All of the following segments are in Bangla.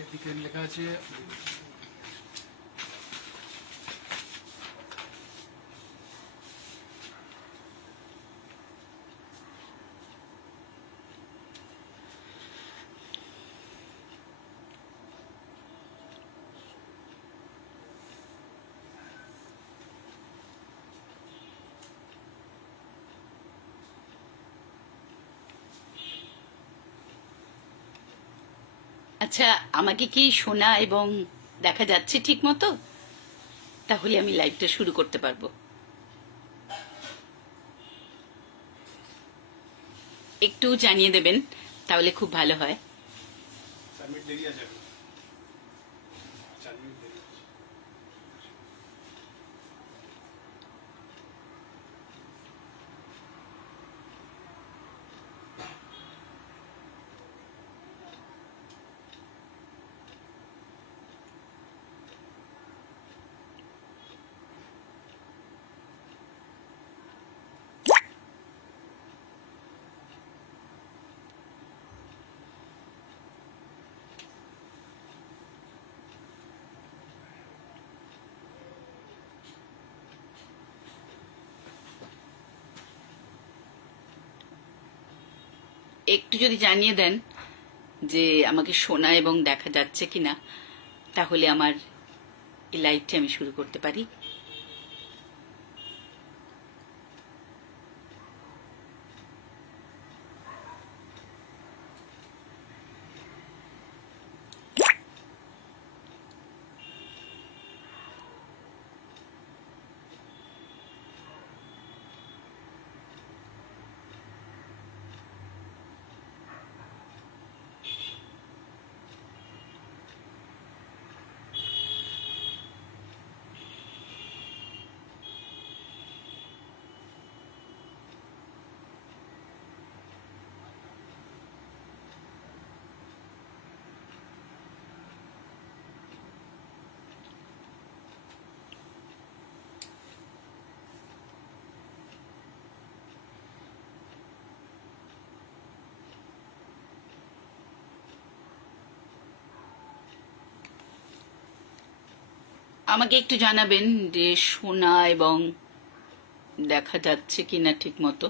এদিকে লেখা আছে আচ্ছা, আমাকে কি শোনা এবং দেখা যাচ্ছে ঠিক মতো? তাহলে আমি লাইভটা শুরু করতে পারবো। একটু জানিয়ে দেবেন, তাহলে খুব ভালো হয়। 4 মিনিট দেরি আছে এখন, 4 মিনিট দেরি আছে। একটু যদি জানিয়ে দেন যে আমাকে শোনা এবং দেখা যাচ্ছে কিনা, তাহলে আমার এই লাইভটি আমি শুরু করতে পারি। আমাকে একটু জানাবেন যে শোনা এবং দেখা যাচ্ছে কিনা ঠিক মতো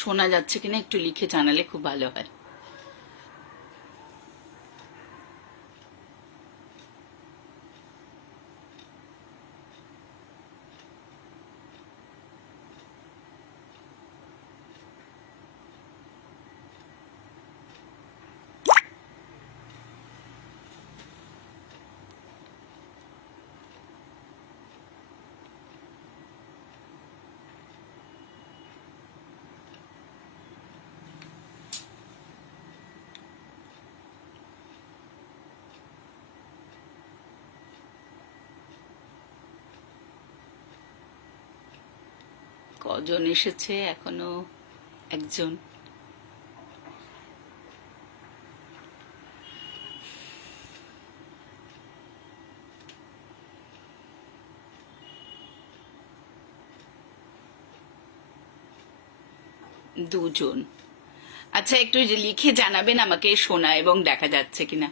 শোনা যাচ্ছে কিনা একটু লিখে জানালে খুব ভালো হয়। কজন এসেছে এখনো? একজন। দুজন। আচ্ছা, একটু যে লিখে জানাবেন আমাকে শোনা এবং দেখা যাচ্ছে কিনা।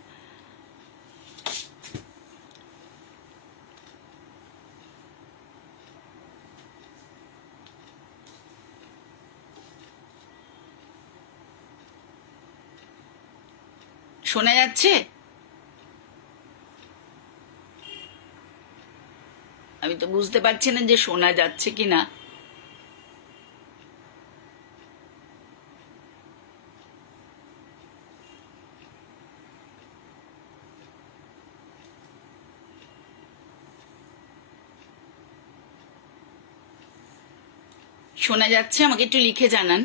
শোনা যাচ্ছে? আমি তো বুঝতে পারছি না যে শোনা যাচ্ছে কিনা। শোনা যাচ্ছে? আমাকে একটু লিখে জানান।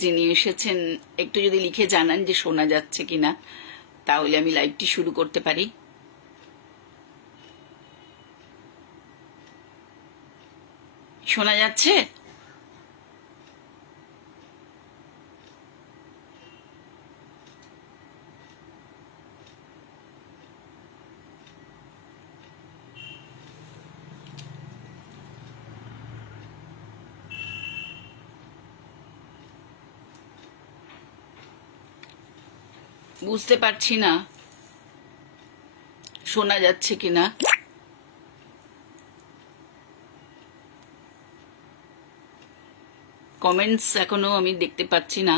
যিনি এসেছেন একটু যদি লিখে জানান যে শোনা যাচ্ছে কিনা, তাহলে আমি লাইভটি শুরু করতে পারি। শোনা যাচ্ছে? বুঝতে পারছি না শোনা যাচ্ছে কিনা। কমেন্টস এখনো আমি দেখতে পাচ্ছি না।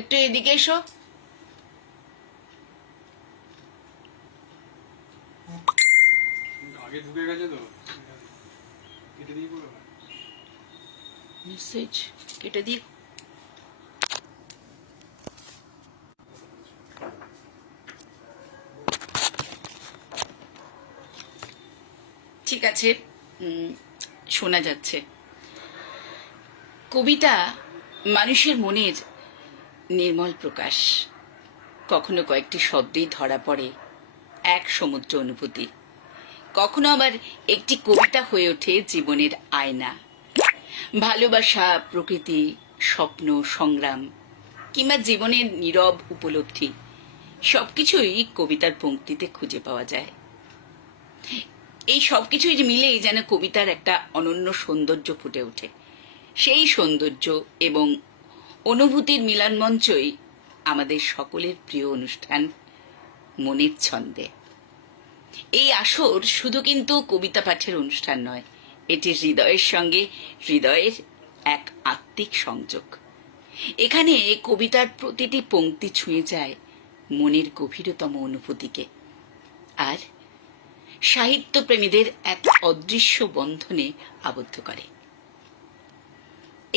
একটু এদিকে এসো। আগে ঢুকে গেছে তো, কেটে দিয়ে করো না। মেসেজ কেটে দিয়ে ঠিক আছে। শোনা যাচ্ছে। কবিতা মানুষের মনের নির্মল প্রকাশ। কখনো কয়েকটি শব্দেই ধরা পড়ে এক সমুদ্র অনুভূতি, কখনো আবার একটি কবিতা হয়ে ওঠে জীবনের আয়না। ভালোবাসা, প্রকৃতি, স্বপ্ন, সংগ্রাম কিংবা জীবনের নীরব উপলব্ধি সবকিছুই কবিতার পংক্তিতে খুঁজে পাওয়া যায়। এই সবকিছুই মিলেই যেন কবিতার একটা অনন্য সৌন্দর্য ফুটে ওঠে। সেই সৌন্দর্য এবং অনুভূতির মিলনমঞ্চই আমাদের সকলের প্রিয় অনুষ্ঠান মনের ছন্দে। এই আসর শুধু কিন্তু কবিতা পাঠের অনুষ্ঠান নয়, এটি হৃদয়ের সঙ্গে হৃদয়ের এক আত্মিক সংযোগ। এখানে কবিতার প্রতিটি পংক্তি ছুঁয়ে যায় মনের গভীরতম অনুভূতিকে, আর সাহিত্যপ্রেমীদের এক অদৃশ্য বন্ধনে আবদ্ধ করে।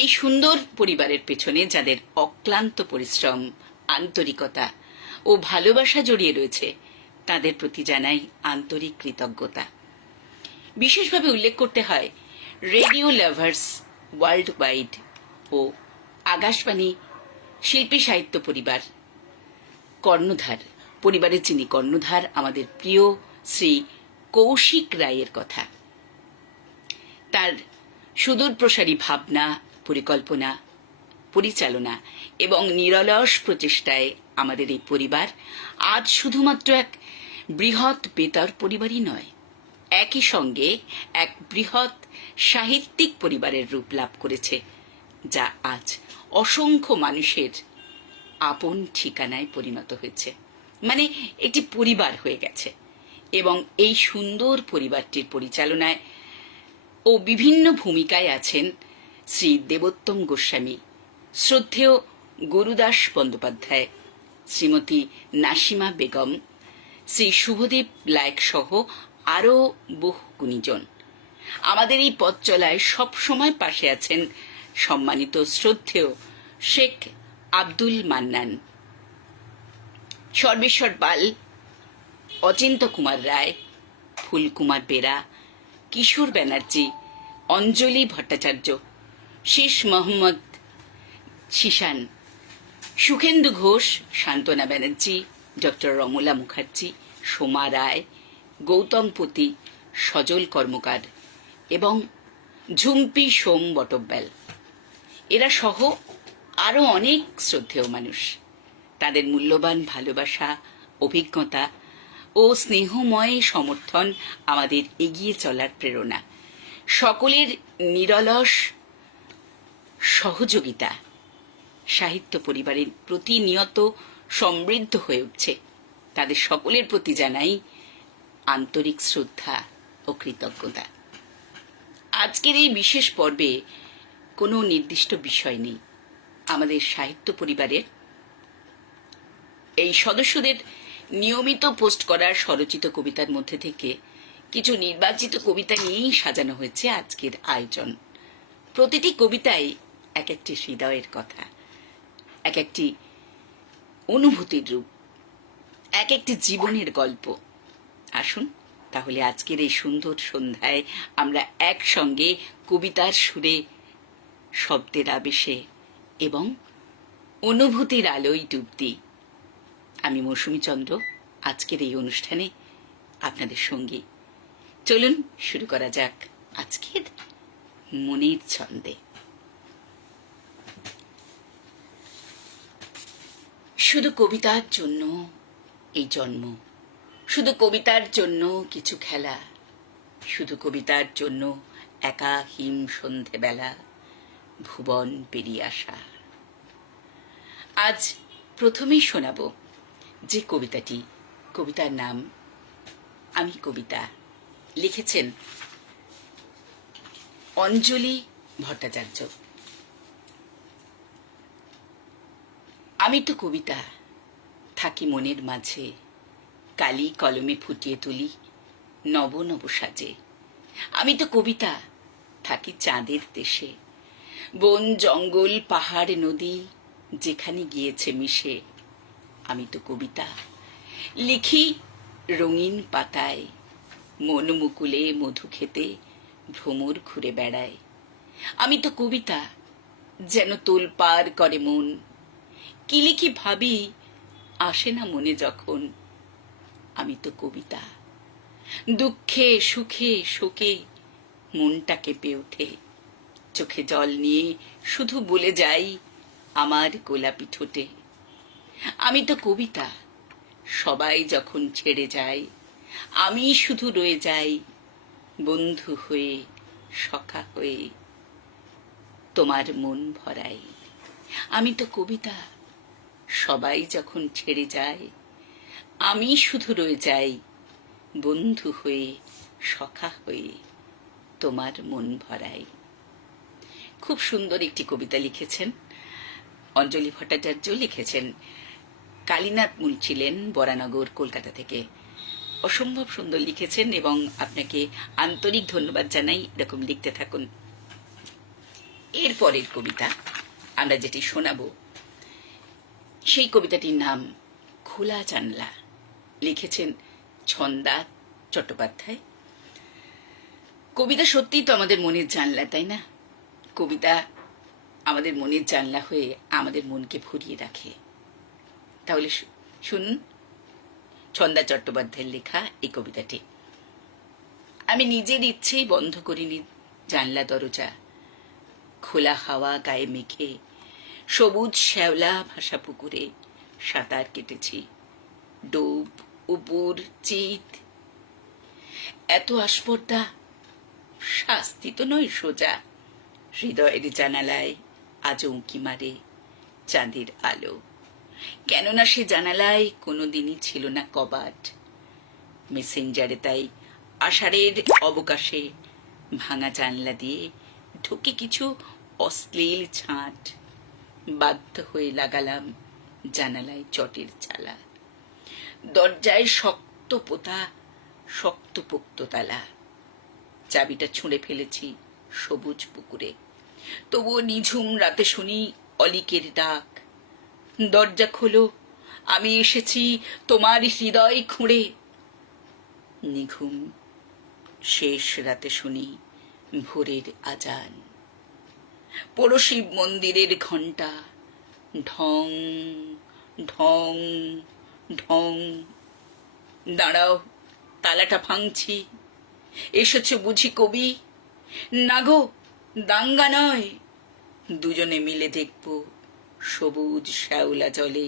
এই সুন্দর পরিবারের পেছনে যাদের অক্লান্ত পরিশ্রম, আন্তরিকতা ও ভালোবাসা জড়িয়ে রয়েছে, তাদের প্রতি জানাই আন্তরিক কৃতজ্ঞতা। বিশেষভাবে উল্লেখ করতে হয় রেডিও লাভার্স ওয়ার্ল্ড ওয়াইড ও আকাশবাণী শিল্পী সাহিত্য পরিবার কর্ণধার পরিবারের যিনি কর্ণধার আমাদের প্রিয় শ্রী কৌশিক রায়ের কথা। তার সুদূরপ্রসারী ভাবনা, পরিকল্পনা, পরিচালনা এবং নিরলস প্রচেষ্টায় আমাদের এই পরিবার আজ শুধুমাত্র এক বৃহৎ বেতার পরিবারই নয়, একই সঙ্গে এক বৃহৎ সাহিত্যিক পরিবারের রূপ লাভ করেছে, যা আজ অসংখ্য মানুষের আপন ঠিকানায় পরিণত হয়েছে। মানে একটি পরিবার হয়ে গেছে। এবং এই সুন্দর পরিবারটির পরিচালনায় ও বিভিন্ন ভূমিকায় আছেন শ্রী দেবোত্তম গোস্বামী, শ্রদ্ধেয় গুরুদাস বন্দ্যোপাধ্যায়, শ্রীমতী নাসিমা বেগম, শ্রী শুভদীপ লায়ক সহ আরও বহু গুণীজন। আমাদের এই পথ চলায় সবসময় পাশে আছেন সম্মানিত শ্রদ্ধেয় শেখ আব্দুল মান্নান, সর্বেশ্বর পাল, অচিন্ত কুমার রায়, ফুলকুমার বেরা, কিশোর ব্যানার্জি, অঞ্জলি ভট্টাচার্য, শীষ মোহাম্মদ শিশান, সুখেন্দু ঘোষ, সান্ত্বনা ব্যানার্জি, ডক্টর রমলা মুখার্জি, সোমা রায়, গৌতম পতি, সজল কর্মকার এবং ঝুম্পি সোম বটব্যাল, এরা সহ আরো অনেক শ্রদ্ধেয় মানুষ। তাদের মূল্যবান ভালোবাসা, অভিজ্ঞতা ও স্নেহময় সমর্থন আমাদের এগিয়ে চলার প্রেরণা। সকলের নিরলস সহযোগিতা সাহিত্য পরিবারের প্রতিনিয়ত সমৃদ্ধ হয়ে উঠছে। তাদের সকলের প্রতি জানাই আন্তরিক শ্রদ্ধা ও কৃতজ্ঞতা। আজকের এই বিশেষ পর্বে কোনো নির্দিষ্ট বিষয় নেই। আমাদের সাহিত্য পরিবারের এই সদস্যদের নিয়মিত পোস্ট করার স্বরচিত কবিতার মধ্যে থেকে কিছু নির্বাচিত কবিতা নিয়েই সাজানো হয়েছে আজকের আয়োজন। প্রতিটি কবিতাই এক একটি হৃদয়ের কথা, এক একটি অনুভূতির রূপ, এক একটি জীবনের গল্প। আসুন তাহলে আজকের এই সুন্দর সন্ধ্যায় আমরা একসঙ্গে কবিতার সুরে, শব্দের আবেশে এবং অনুভূতির আলোয় ডুব দিই। আমি মৌসুমী চন্দ্র, আজকের এই অনুষ্ঠানে আপনাদের সঙ্গী। চলুন শুরু করা যাক আজকের মনের ছন্দে। শুধু কবিতার জন্য এই জন্ম, শুধু কবিতার জন্য কিছু খেলা, শুধু কবিতার জন্য একা হিম সন্ধেবেলা ভুবন পেরিয়ে আসা। আজ প্রথমেই শোনাব যে কবিতাটি, কবিতার নাম আমি কবিতা। লিখেছেন অঞ্জলি ভট্টাচার্য। আমি তো কবিতা, থাকি মনের মাঝে, কালি কলমে ফুটিয়ে তুলি নব নব সাজে। আমি তো কবিতা, থাকি চাঁদের দেশে, বন জঙ্গল পাহাড় নদী যেখানে গিয়েছে মিশে। আমি তো কবিতা, লিখি রঙিন পাতায়, মন মুকুলে মধু খেতে ভ্রমর ঘুরে বেড়ায়। আমি তো কবিতা, যেন তোলপার করে মন, কি লিখি ভাবি আসে না মনে যখন। আমি তো কবিতা, দুঃখে সুখে শোকে মনটা কেঁপে ওঠে, চোখে জল নিয়ে শুধু বলে যাই আমার গোলাপি ঠোঁটে। আমি তো কবিতা, সবাই যখন ছেড়ে যায় আমি শুধু রয়ে যাই বন্ধু হয়ে, সখা হয়ে তোমার মন ভরাই। আমি তো কবিতা, সবাই যখন ছেড়ে যায় আমি শুধু রয়ে যাই বন্ধু হয়ে, সখা হয়ে তোমার মন ভরাই। খুব সুন্দর একটি কবিতা লিখেছেন অঞ্জলি ভট্টাচার্য। লিখেছেন কালীনাথ মূল ছিলেন বরানগর, কলকাতা থেকে। অসম্ভব সুন্দর লিখেছেন এবং আপনাকে আন্তরিক ধন্যবাদ জানাই। এরকম লিখতে থাকুন। এর পরের কবিতা আমরা যেটি শোনাব, সেই কবিতাটির নাম খোলা জানলা। লিখেছেন ছন্দা চট্টোপাধ্যায়। কবিতা সত্যিই তো আমাদের মনের জানলা, তাই না? কবিতা আমাদের মনের জানলা হয়ে আমাদের মনকে ভরিয়ে রাখে। তাহলে শুনুন ছন্দা চট্টোপাধ্যায়ের লেখা এই কবিতাটি। আমি নিজের ইচ্ছেই বন্ধ করিনি জানলা দরজা, খোলা হাওয়া গায়ে মেখে সবুজ শ্যাওলা ভাসা পুকুরে সাঁতার কেটেছি। ডুব, উপুর, চিত, এত আস্পর্ধা শাস্তি তো নয় সোজা। হৃদয়ের জানালায় আজও উঁকি মারে চাঁদের আলো, কেননা সে জানালায় কোনোদিনই ছিল না কবাট। মেসেঞ্জারে তাই আষাঢ়ের অবকাশে ভাঙা জানলা দিয়ে ঢুকে কিছু অশ্লীল ছাঁট। বাধ্য হয়ে লাগালাম জানালায় চটের চালা, দরজায় শক্ত পোতা শক্ত পোক্ত তালা। চাবিটা ছুঁড়ে ফেলেছি সবুজ পুকুরে, তবুও নিঝুম রাতে শুনি অলিকের ডাক, দরজা খোলো আমি এসেছি তোমার হৃদয় খুঁড়ে। নিঘুম শেষ রাতে শুনি ভোরের আজান, পড়শি মন্দিরের ঘণ্টা ঢং ঢং ঢং। দাঁড়াও তালাটা ভাঙছি, এসেছ বুঝি কবি? না গো, দাঙ্গা নয়, দুজনে মিলে দেখব সবুজ শ্যাওলা জলে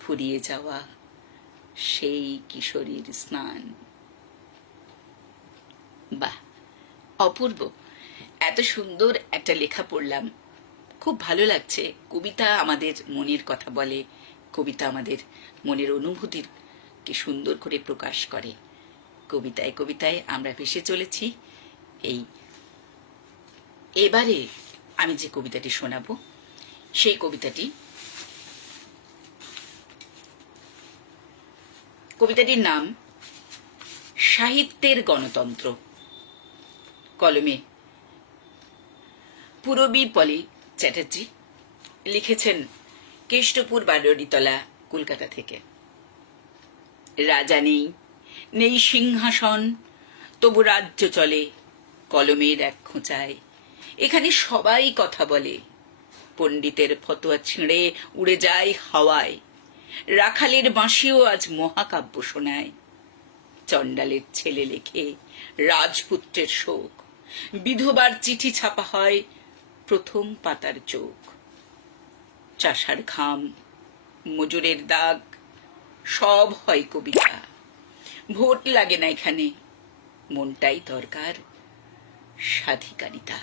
ফুরিয়ে যাওয়া সেই কিশোরীর স্নান। বাহ, অপূর্ব! এত সুন্দর একটা লেখা পড়লাম, খুব ভালো লাগছে। কবিতা আমাদের মনের কথা বলে, কবিতা আমাদের মনের অনুভূতিকে সুন্দর করে প্রকাশ করে। কবিতায় কবিতায় আমরা ভেসে চলেছি। এবারে আমি যে কবিতাটি শোনাবো সেই কবিতাটির নাম সাহিত্যের গণতন্ত্র। কলমে পূরবী পলি চ্যাটার্জি। লিখেছেন কেষ্টপুর বারোয়ারিতলা, কলকাতা থেকে। রাজা নেই, নেই সিংহাসন, তবু রাজ্য চলে কলমের এক খোঁচায়। এখানে সবাই কথা বলে, পণ্ডিতের ফতোয়া ছিঁড়ে উড়ে যায় হাওয়ায়। রাখালের বাঁশিও আজ মহাকাব্য শোনায়। চণ্ডালের ছেলে লেখে রাজপুত্রের শোক, বিধবার চিঠি ছাপা হয় প্রথম পাতার চোখ। চাষার ঘাম মজুরের দাগ, সব হয় কবিতা। ভোট লাগে না এখানে, মনটাই দরকার স্বাধিকারিতা।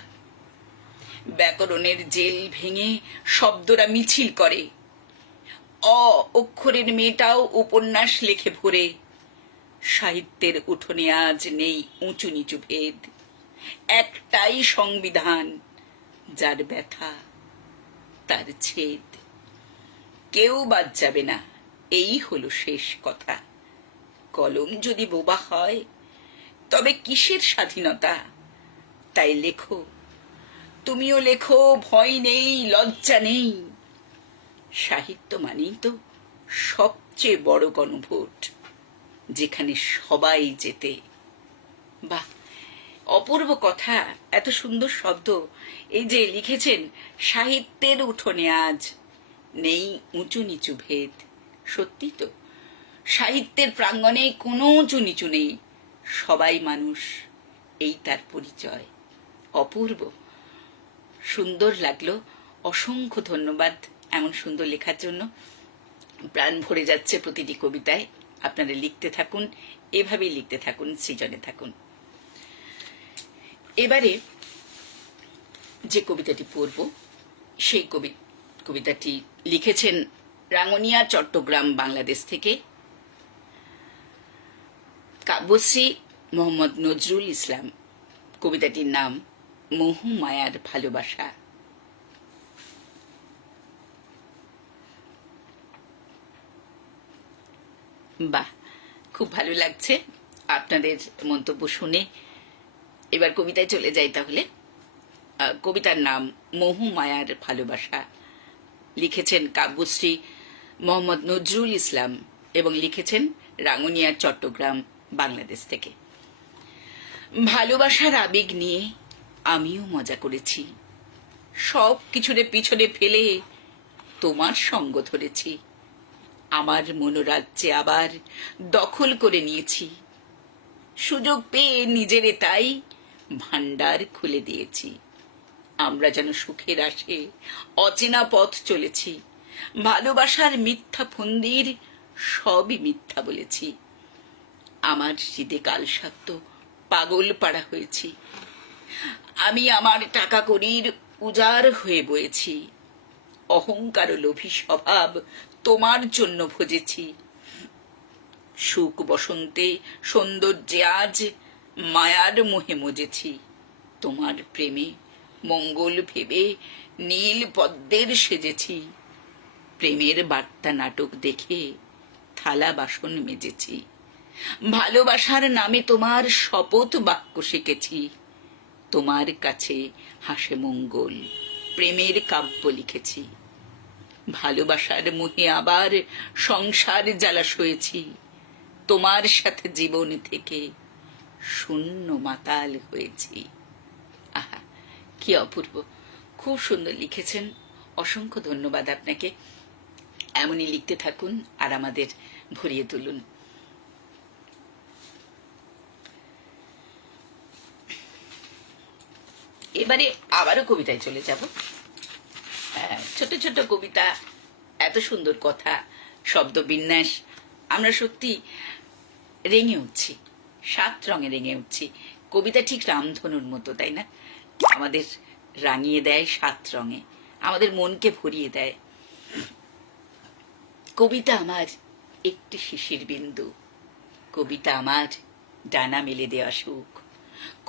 ব্যাকরণের জেল ভেঙে শব্দরা মিছিল করে, অক্ষরের মেয়েটাও উপন্যাস লেখে ভরে। সাহিত্যের উঠোনে আজ নেই উঁচু নিচু ভেদ, একটাই সংবিধান, যার ব্যথা তার ছেদ। কেউ বাদ যাবে না, এই হলো শেষ কথা। কলম যদি বোবা হয়, তবে কিসের স্বাধীনতা? তাই লেখো, তুমিও লেখো, ভয় নেই, লজ্জা নেই। সাহিত্য মানেই তো সবচেয়ে বড় গণভোট, যেখানে সবাই যেতে। বাহ, অপূর্ব কথা, এত সুন্দর শব্দ। এই যে লিখেছেন, সাহিত্যের উঠোনে আজ নেই উঁচু নিচু ভেদ। সত্যি তো, সাহিত্যের প্রাঙ্গণে কোনো উঁচু নিচু নেই, সবাই মানুষ, এই তার পরিচয়। অপূর্ব সুন্দর লাগলো, অসংখ্য ধন্যবাদ এমন সুন্দর লেখার জন্য। প্রাণ ভরে যাচ্ছে প্রতিটি কবিতায়। আপনারা লিখতে থাকুন, এভাবেই লিখতে থাকুন, সৃজনে থাকুন। এবারে যে কবিতাটি পড়ব, সেই কবিতাটি লিখেছেন রাঙ্গুনিয়া, চট্টগ্রাম, বাংলাদেশ থেকে কাব্যশ্রী মোহাম্মদ নজরুল ইসলাম। কবিতাটির নাম মোহ মায়ার ভালোবাসা। বাহ, খুব ভালো লাগছে আপনাদের মন্তব্য শুনে। এবার কবিতায় চলে যাই তাহলে। কবিতার নাম মোহ মায়ার ভালোবাসা, লিখেছেন কাব্যশ্রী মোহাম্মদ নজরুল ইসলাম এবং লিখেছেন রাঙ্গুনিয়া, চট্টগ্রাম, বাংলাদেশ থেকে। ভালোবাসার আবেগ নিয়ে আমিও মজা করেছি, সব কিছুরে পিছনে ফেলে তোমার সঙ্গ ধরেছি। আমার মনোরাজ্যে আবার দখল করে নিয়েছি, সুযোগ পেয়ে নিজেরে তাই ভান্ডার খুলে দিয়েছি। আমরা যেন সুখের আসে অচেনা পথ চলেছি, ভালোবাসার মিথ্যা ফন্দির সবই মিথ্যা বলেছি। আমার হৃদে কালসাত্য পাগল পাড়া হয়েছি, আমি আমার টাকা কড়ির উজাড় হয়ে বয়েছি। অহংকার ও লোভী স্বভাব তোমার জন্য ভজেছি, সুখ বসন্তে সৌন্দর্যে আজ মায়ার মোহে মজেছি। তোমার প্রেমে মঙ্গল ভেবে নীল পদ্মের সেজেছি, প্রেমের বার্তা নাটক দেখে থালা বাসন মেজেছি। ভালোবাসার নামে তোমার শপথ বাক্য শিখেছি, তোমার কাছে হাসে মঙ্গল প্রেমের কাব্য লিখেছি। ভালোবাসার মোহে আবার সংসার জ্বালা সয়েছি, তোমার সাথে জীবন থেকে শূন্য মাতাল হয়েছি। আহা, কি অপূর্ব, খুব সুন্দর লিখেছেন। অসংখ্য ধন্যবাদ আপনাকে। এমনই লিখতে থাকুন আর আমাদের ভরিয়ে তুলুন। এবারে আবারও কবিতায় চলে যাব। ছোট ছোট কবিতা, এত সুন্দর কথা, শব্দ বিন্যাস, আমরা সত্যি রেঙে উঠছি, 7 রঙে রেঙে উঠছি। কবিতা ঠিক রামধনুর মতো, তাই না? আমাদের রাঙিয়ে দেয় 7 রঙে, আমাদের মনকে ভরিয়ে দেয়। কবিতা আমার একটি শিশির বিন্দু, কবিতা আমার ডানা মেলে দেওয়া সুখ,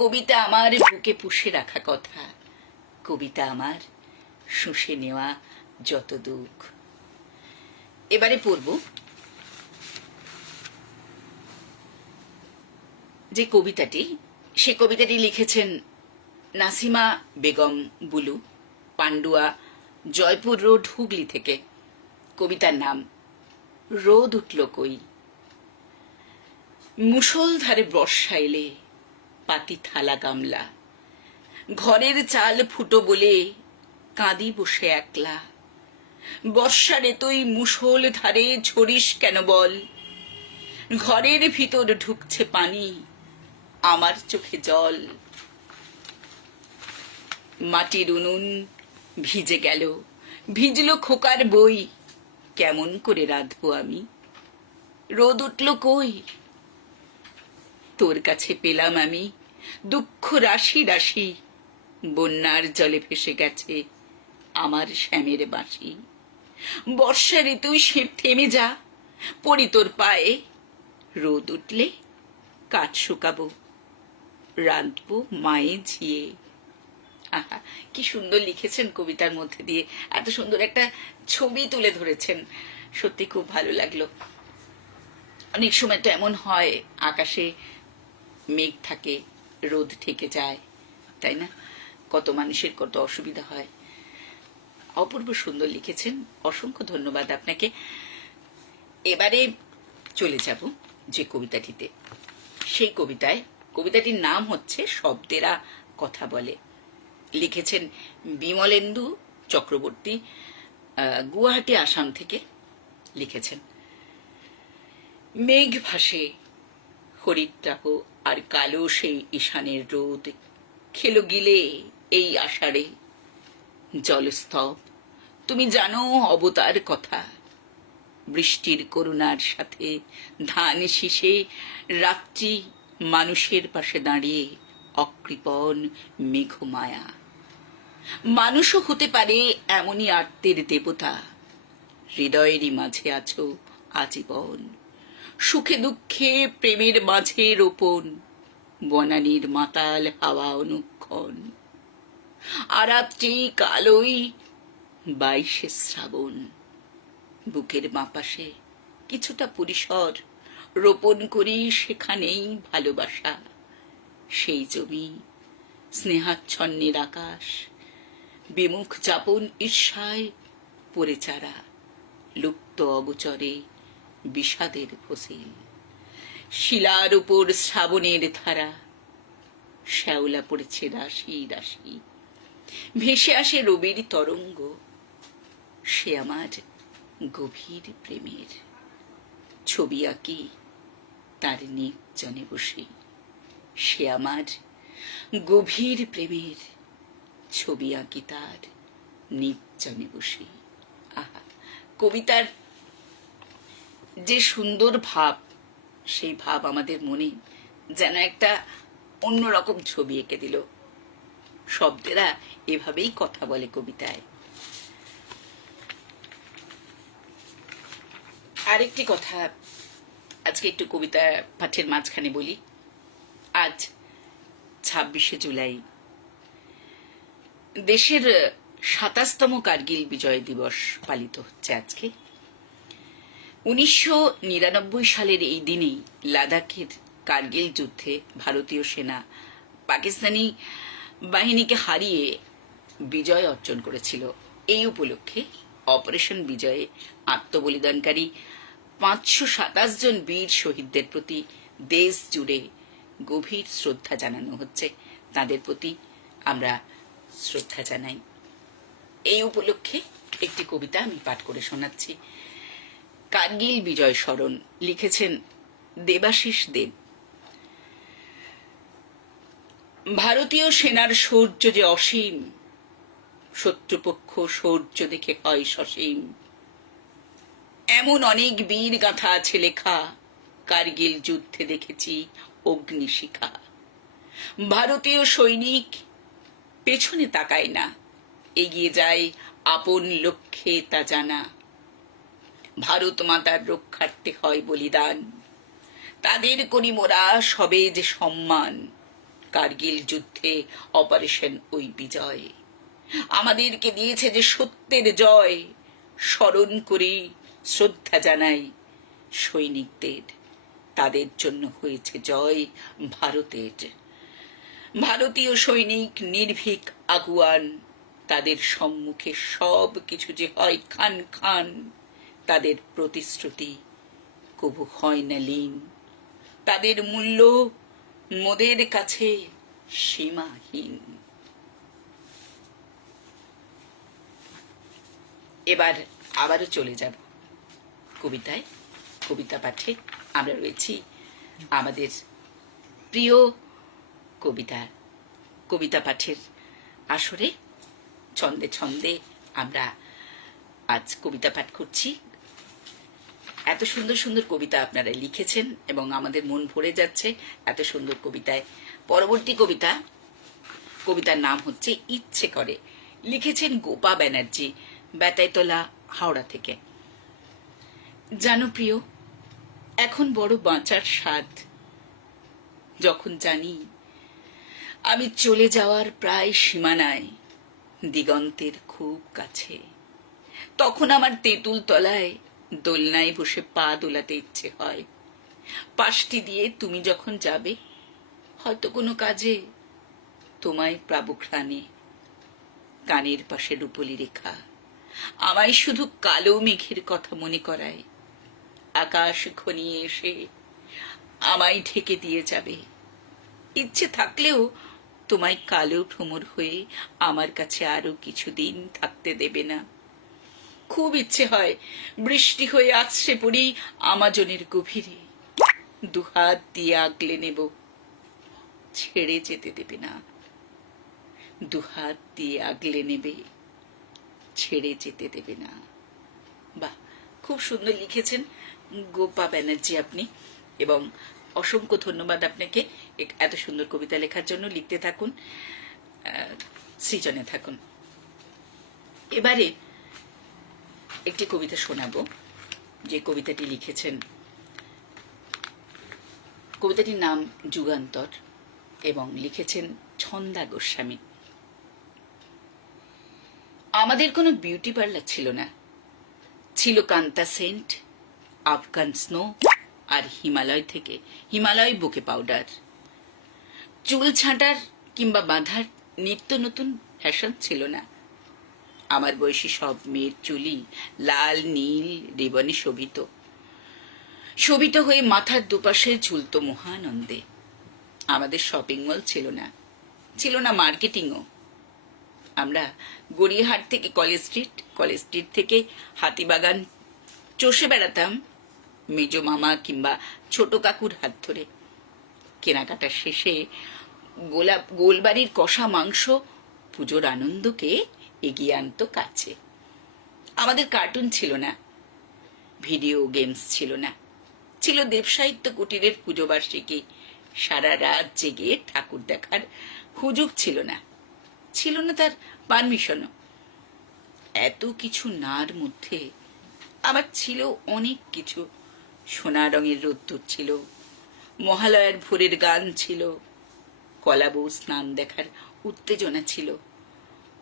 কবিতা আমার বুকে পুষে রাখা কথা, কবিতা আমার শুষে নেওয়া যত দুঃখ। এবারে পড়ব যে কবিতাটি, সে কবিতাটি লিখেছেন নাসিমা বেগম বুলু, পান্ডুয়া, জয়পুর রোড, হুগলি থেকে। কবিতার নাম রোদ উঠল কই। মুষলধারে বর্ষা এলে পাতি থালা গামলা, ঘরের চাল ফুটো বলে কাঁদি বসে একলা। বর্ষারে তুই মুষল ধারে ঝরিস কেন বল, ঘরের ভিতর ঢুকছে পানি, আমার চোখে জল। মাটির উনুন ভিজে গেল, ভিজল খোকার বই, কেমন করে রাঁধবো আমি? রোদ উঠল কই? তোর কাছে পেলাম আমি দুঃখ রাশি রাশি, বন্যার জলে ভেসে গেছে আমার শ্যামের বাঁশি। বর্ষা ঋতুই থেমে যা, পড়ি তোর পায়ে। রোদ উঠলে কাঠ শুকাবো, রাঁধবো মায়ে ঝিয়ে। আহা, কি সুন্দর লিখেছেন কবিতার মধ্যে দিয়ে, এত সুন্দর একটা ছবি তুলে ধরেছেন, সত্যি খুব ভালো লাগলো। অনেক সময় তো এমন হয় আকাশে মেঘ থাকে, রোদ ঠেকে যায়, তাই না? কত মানুষের কত অসুবিধা হয়। অপূর্ব সুন্দর লিখেছেন, অসংখ্য ধন্যবাদ আপনাকে। এবারে চলে যাব যে কবিতাটিতে। সেই কবিতাটির নাম হচ্ছে শব্দেরা কথা বলে। লিখেছেন বিমলেন্দু চক্রবর্তী, গুয়াহাটি আসাম থেকে লিখেছেন। মেঘ ভাসে, হরিদ্রাহ আর কালো সেই ঈশানের রোদ খেলো গিলে এই আষাঢ়ে। জলস্তব, তুমি জানো অবতার কথা, বৃষ্টির করুণার সাথে ধান শীষে রাত্রি মানুষের পাশে দাঁড়িয়ে অকৃপণ মেঘমায়া। মানুষও হতে পারে এমনই আত্মের দেবতা, হৃদয়েরই মাঝে আছো আজীবন। সুখে দুঃখে প্রেমের মাঝে রোপণ, বনানীর মাতাল হাওয়া অনুক্ষণ। আরাত্রি কালোই 22শে শ্রাবণ, বুকের বাঁপাশে কিছুটা পরিসর রোপণ করি, সেখানেই ভালোবাসা। সেই জমি স্নেহাচ্ছন্নের আকাশ, বিমুখ যাপন ঈর্ষায় পড়ে চারা, লুপ্ত অগোচরে বিষাদের ফসিল। শিলার উপর শ্রাবণের ধারা, শ্যাওলা পড়েছে রাশি রাশি। ভেসে আসে রবির তরঙ্গ, সে আমার গভীর প্রেমের। ছবি আঁকি তার নির্জনে বসে, সে আমার গভীর প্রেমের। ছবি আঁকি তার নির্জনে বসে। আহা, কবিতার যে সুন্দর ভাব, সেই ভাব আমাদের মনে যেন একটা অন্যরকম ছবি এঁকে দিল। শব্দেরা এভাবেই কথা বলে কবিতায়। আরেকটি কথা আজকে একটু কবিতা পাঠের মাঝখানে বলি। আজ 26শে জুলাই, দেশের 27তম কার্গিল বিজয় দিবস পালিত হচ্ছে আজকে। 1999 সালের এই দিনেই লাদাখের কার্গিল যুদ্ধে ভারতীয় সেনা পাকিস্তানি বাহিনীকে হারিয়ে বিজয় অর্জন করেছিল। এই উপলক্ষে অপারেশন বিজয়ে আত্মবলিদানকারী 527 জন বীর শহীদদের প্রতি দেশ জুড়ে গভীর শ্রদ্ধা জানানো হচ্ছে। তাদের প্রতি আমরা শ্রদ্ধা জানাই। এই উপলক্ষে একটি কবিতা আমি পাঠ করে শোনাচ্ছি। কার্গিল বিজয় স্মরণ, লিখেছেন দেবাশিস দেব। ভারতীয় সেনার শৌর্য যে অসীম, শত্রুপক্ষ শৌর্য দেখে হয় সসীম। এমন অনেক বীর গাথা আছে লেখা, কার্গিল যুদ্ধে দেখেছি অগ্নিশিখা। ভারতীয় সৈনিক পেছনে তাকায় না, এগিয়ে যায় আপন লক্ষ্যে তা জানা। ভারত মাতার রক্ষার্থে হয় বলিদান, তাদের করি মোরা সবে যে সম্মান। কার্গিল যুদ্ধে অপারেশন ওই বিজয় আমাদেরকে দিয়েছে যে সত্যের জয়। স্মরণ করি, শ্রদ্ধা জানাই সৈনিকদের, তাদের জন্য হয়েছে জয় ভারতের। ভারতীয় সৈনিক নির্ভীক আগুয়ান, তাদের সম্মুখে সব কিছু যে হয় খান খান। তাদের প্রতিশ্রুতি কবু হয় না লীন, তাদের মূল্য মোদের কাছে সীমাহীন। এবার আবারও চলে যাব কবিতায়, কবিতা পাঠে। আমরা রয়েছি আমাদের প্রিয় কবিতা পাঠের আসরে। ছন্দে ছন্দে আমরা আজ কবিতা পাঠ করছি। এত সুন্দর সুন্দর কবিতা আপনারা লিখেছেন এবং আমাদের মন ভরে যাচ্ছে এত সুন্দর কবিতায়। পরবর্তী কবিতার নাম হচ্ছে ইচ্ছে করে, লিখেছেন গোপা ব্যানার্জি, বেতাইতলা, হাওড়া থেকে। জানো প্রিয়, এখন বড় বাঁচার স্বাদ, যখন জানি আমি চলে যাওয়ার প্রায় সীমানায়, দিগন্তের খুব কাছে, তখন আমার তেঁতুল তলায় দোলনায় বসে পা দোলাতে ইচ্ছে হয়। পাশটি দিয়ে তুমি যখন যাবে, হয়তো কোনো কাজে, তোমায় পাবো ঘ্রাণে, কানের পাশে রূপলি রেখা আমায় শুধু কালো মেঘের কথা মনে করায়। আকাশ ঘনিয়ে এসে আমায় ঢেকে দিয়ে যাবে। ইচ্ছে থাকলেও তোমায় কালো ভ্রমর হয়ে আমার কাছে আরো কিছুদিন থাকতে দেবে না। খুব ইচ্ছে হয় বৃষ্টি হয়ে আছড়ে পড়ি আমাজনের গভীরে, দুহাত দিয়ে আগলে নেব, ছেড়ে যেতে দেবে না। দুহাত দিয়ে আগলে নেবে, ছেড়ে যেতে দেবে না। বাহ, খুব সুন্দর লিখেছেন গোপা ব্যানার্জি আপনি, এবং অসংখ্য ধন্যবাদ আপনাকে এত সুন্দর কবিতা লেখার জন্য। লিখতে থাকুন, সৃজনে থাকুন। এবারে একটি কবিতা শোনাবো, যে কবিতাটি লিখেছেন, কবিতাটির নাম যুগান্তর এবং লিখেছেন ছন্দা গোস্বামী। আমাদের কোনো বিউটি পার্লার ছিল না, ছিল কান্তা সেন্ট, আফগান স্নো আর হিমালয় বুকে পাউডার। চুল ছাঁটার কিংবা বাঁধার নিত্য নতুন ফ্যাশন ছিল না। আমার বয়সী সব মেয়ের চুলি লাল নীল রিবনে শোভিত হয়ে মাথার দুপাশে ঝুলত মহানন্দে। আমাদের শপিং মল ছিল না, ছিল না মার্কেটিংও। আমরা গড়িয়াহাট থেকে কলেজ স্ট্রিট থেকে হাতিবাগান চষে বেড়াতাম মেজো মামা কিংবা ছোট কাকুর হাত ধরে। কেনাকাটা শেষে গোলবাড়ির কষা মাংস পুজোর আনন্দকে এগিয়ে আনতো কাছে। আমাদের কার্টুন ছিল না, ভিডিও গেমস ছিল না, ছিল দেবসাহিত্য কুটিরের পুজো বার্ষিকী। সারা রাত জেগে ঠাকুর দেখার হুজুগ ছিল না, ছিল না তার পারমিশনও। এত কিছু নার মধ্যে আবার ছিল অনেক কিছু। সোনা রঙের রোদ্দুর ছিল, মহালয়ার ভোরের গান ছিল, কলাবউ স্নান দেখার উত্তেজনা ছিল,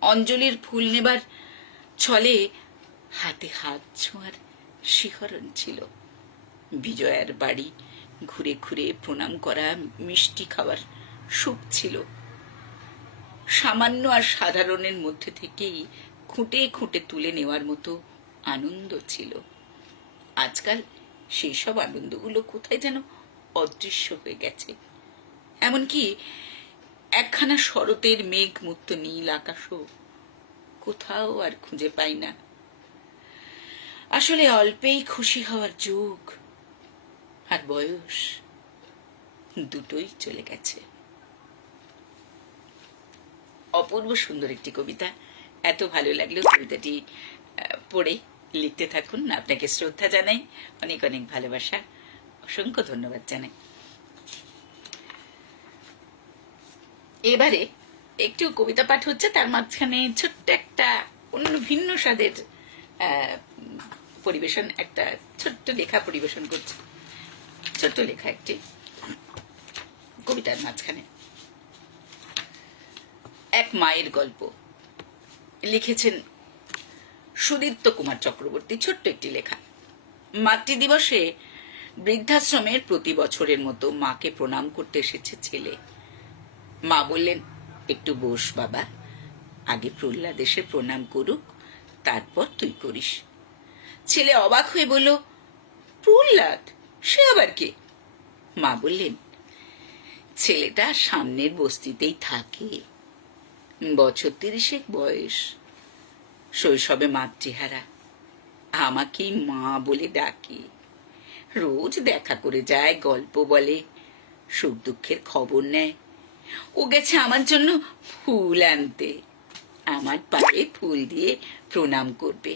অঞ্জলির ফুল নেবার ছলে হাতে হাত ছোঁয়ার শিহরণ ছিল, বিজয়ার বাড়ি ঘুরে ঘুরে প্রণাম করা, মিষ্টি খাওয়ার সুখ ছিল। সামান্য আর সাধারণের মধ্যে থেকেই খুঁটে খুঁটে তুলে নেওয়ার মতো আনন্দ ছিল। আজকাল সেই সব আনন্দগুলো কোথায় যেন অদৃশ্য হয়ে গেছে। এমনকি একখানা শরতের মেঘ মুক্ত নীল আকাশও কোথাও আর খুঁজে পাই না। আসলে অল্পেই খুশি হওয়ার যুগ আর বয়স দুটোই চলে গেছে। অপূর্ব সুন্দর একটি কবিতা, এত ভালো লাগলো কবিতাটি পড়ে। লিখতে থাকুন, আপনাকে শ্রদ্ধা জানাই, অনেক অনেক ভালোবাসা, অসংখ্য ধন্যবাদ জানাই। এবারে একটু কবিতা পাঠ হচ্ছে, তার মাঝখানে ছোট্ট একটা অন্য ভিন্ন স্বাদের পরিবেশন, একটা ছোট্ট লেখা পরিবেশন করছে। ছোট্ট লেখা একটি কবিতার মাঝখানে এক মায়ের গল্প, লিখেছেন সুদীপ্ত কুমার চক্রবর্তী। ছোট্ট একটি লেখা। মাতৃদিবসে বৃদ্ধাশ্রমের প্রতি বছরের মতো মাকে প্রণাম করতে এসেছে ছেলে। মা বললেন, একটু বস বাবা, আগে প্রহ্লাদ এসে প্রণাম করুক, তারপর তুই করিস। ছেলে অবাক হয়ে বলল, প্রহ্লাদ সে আবার কে? মা বললেন, ছেলেটা সামনের বস্তিতেই থাকে, বছর 30 বয়স, শৈশবে মাতৃহারা, আমাকেই মা বলে ডাকে, রোজ দেখা করে যায়, গল্প বলে, সুখ দুঃখের খবর নেয়। ও গেছে আমার জন্য ফুল আনতে, আমার পায়ে ফুল দিয়ে প্রণাম করবে।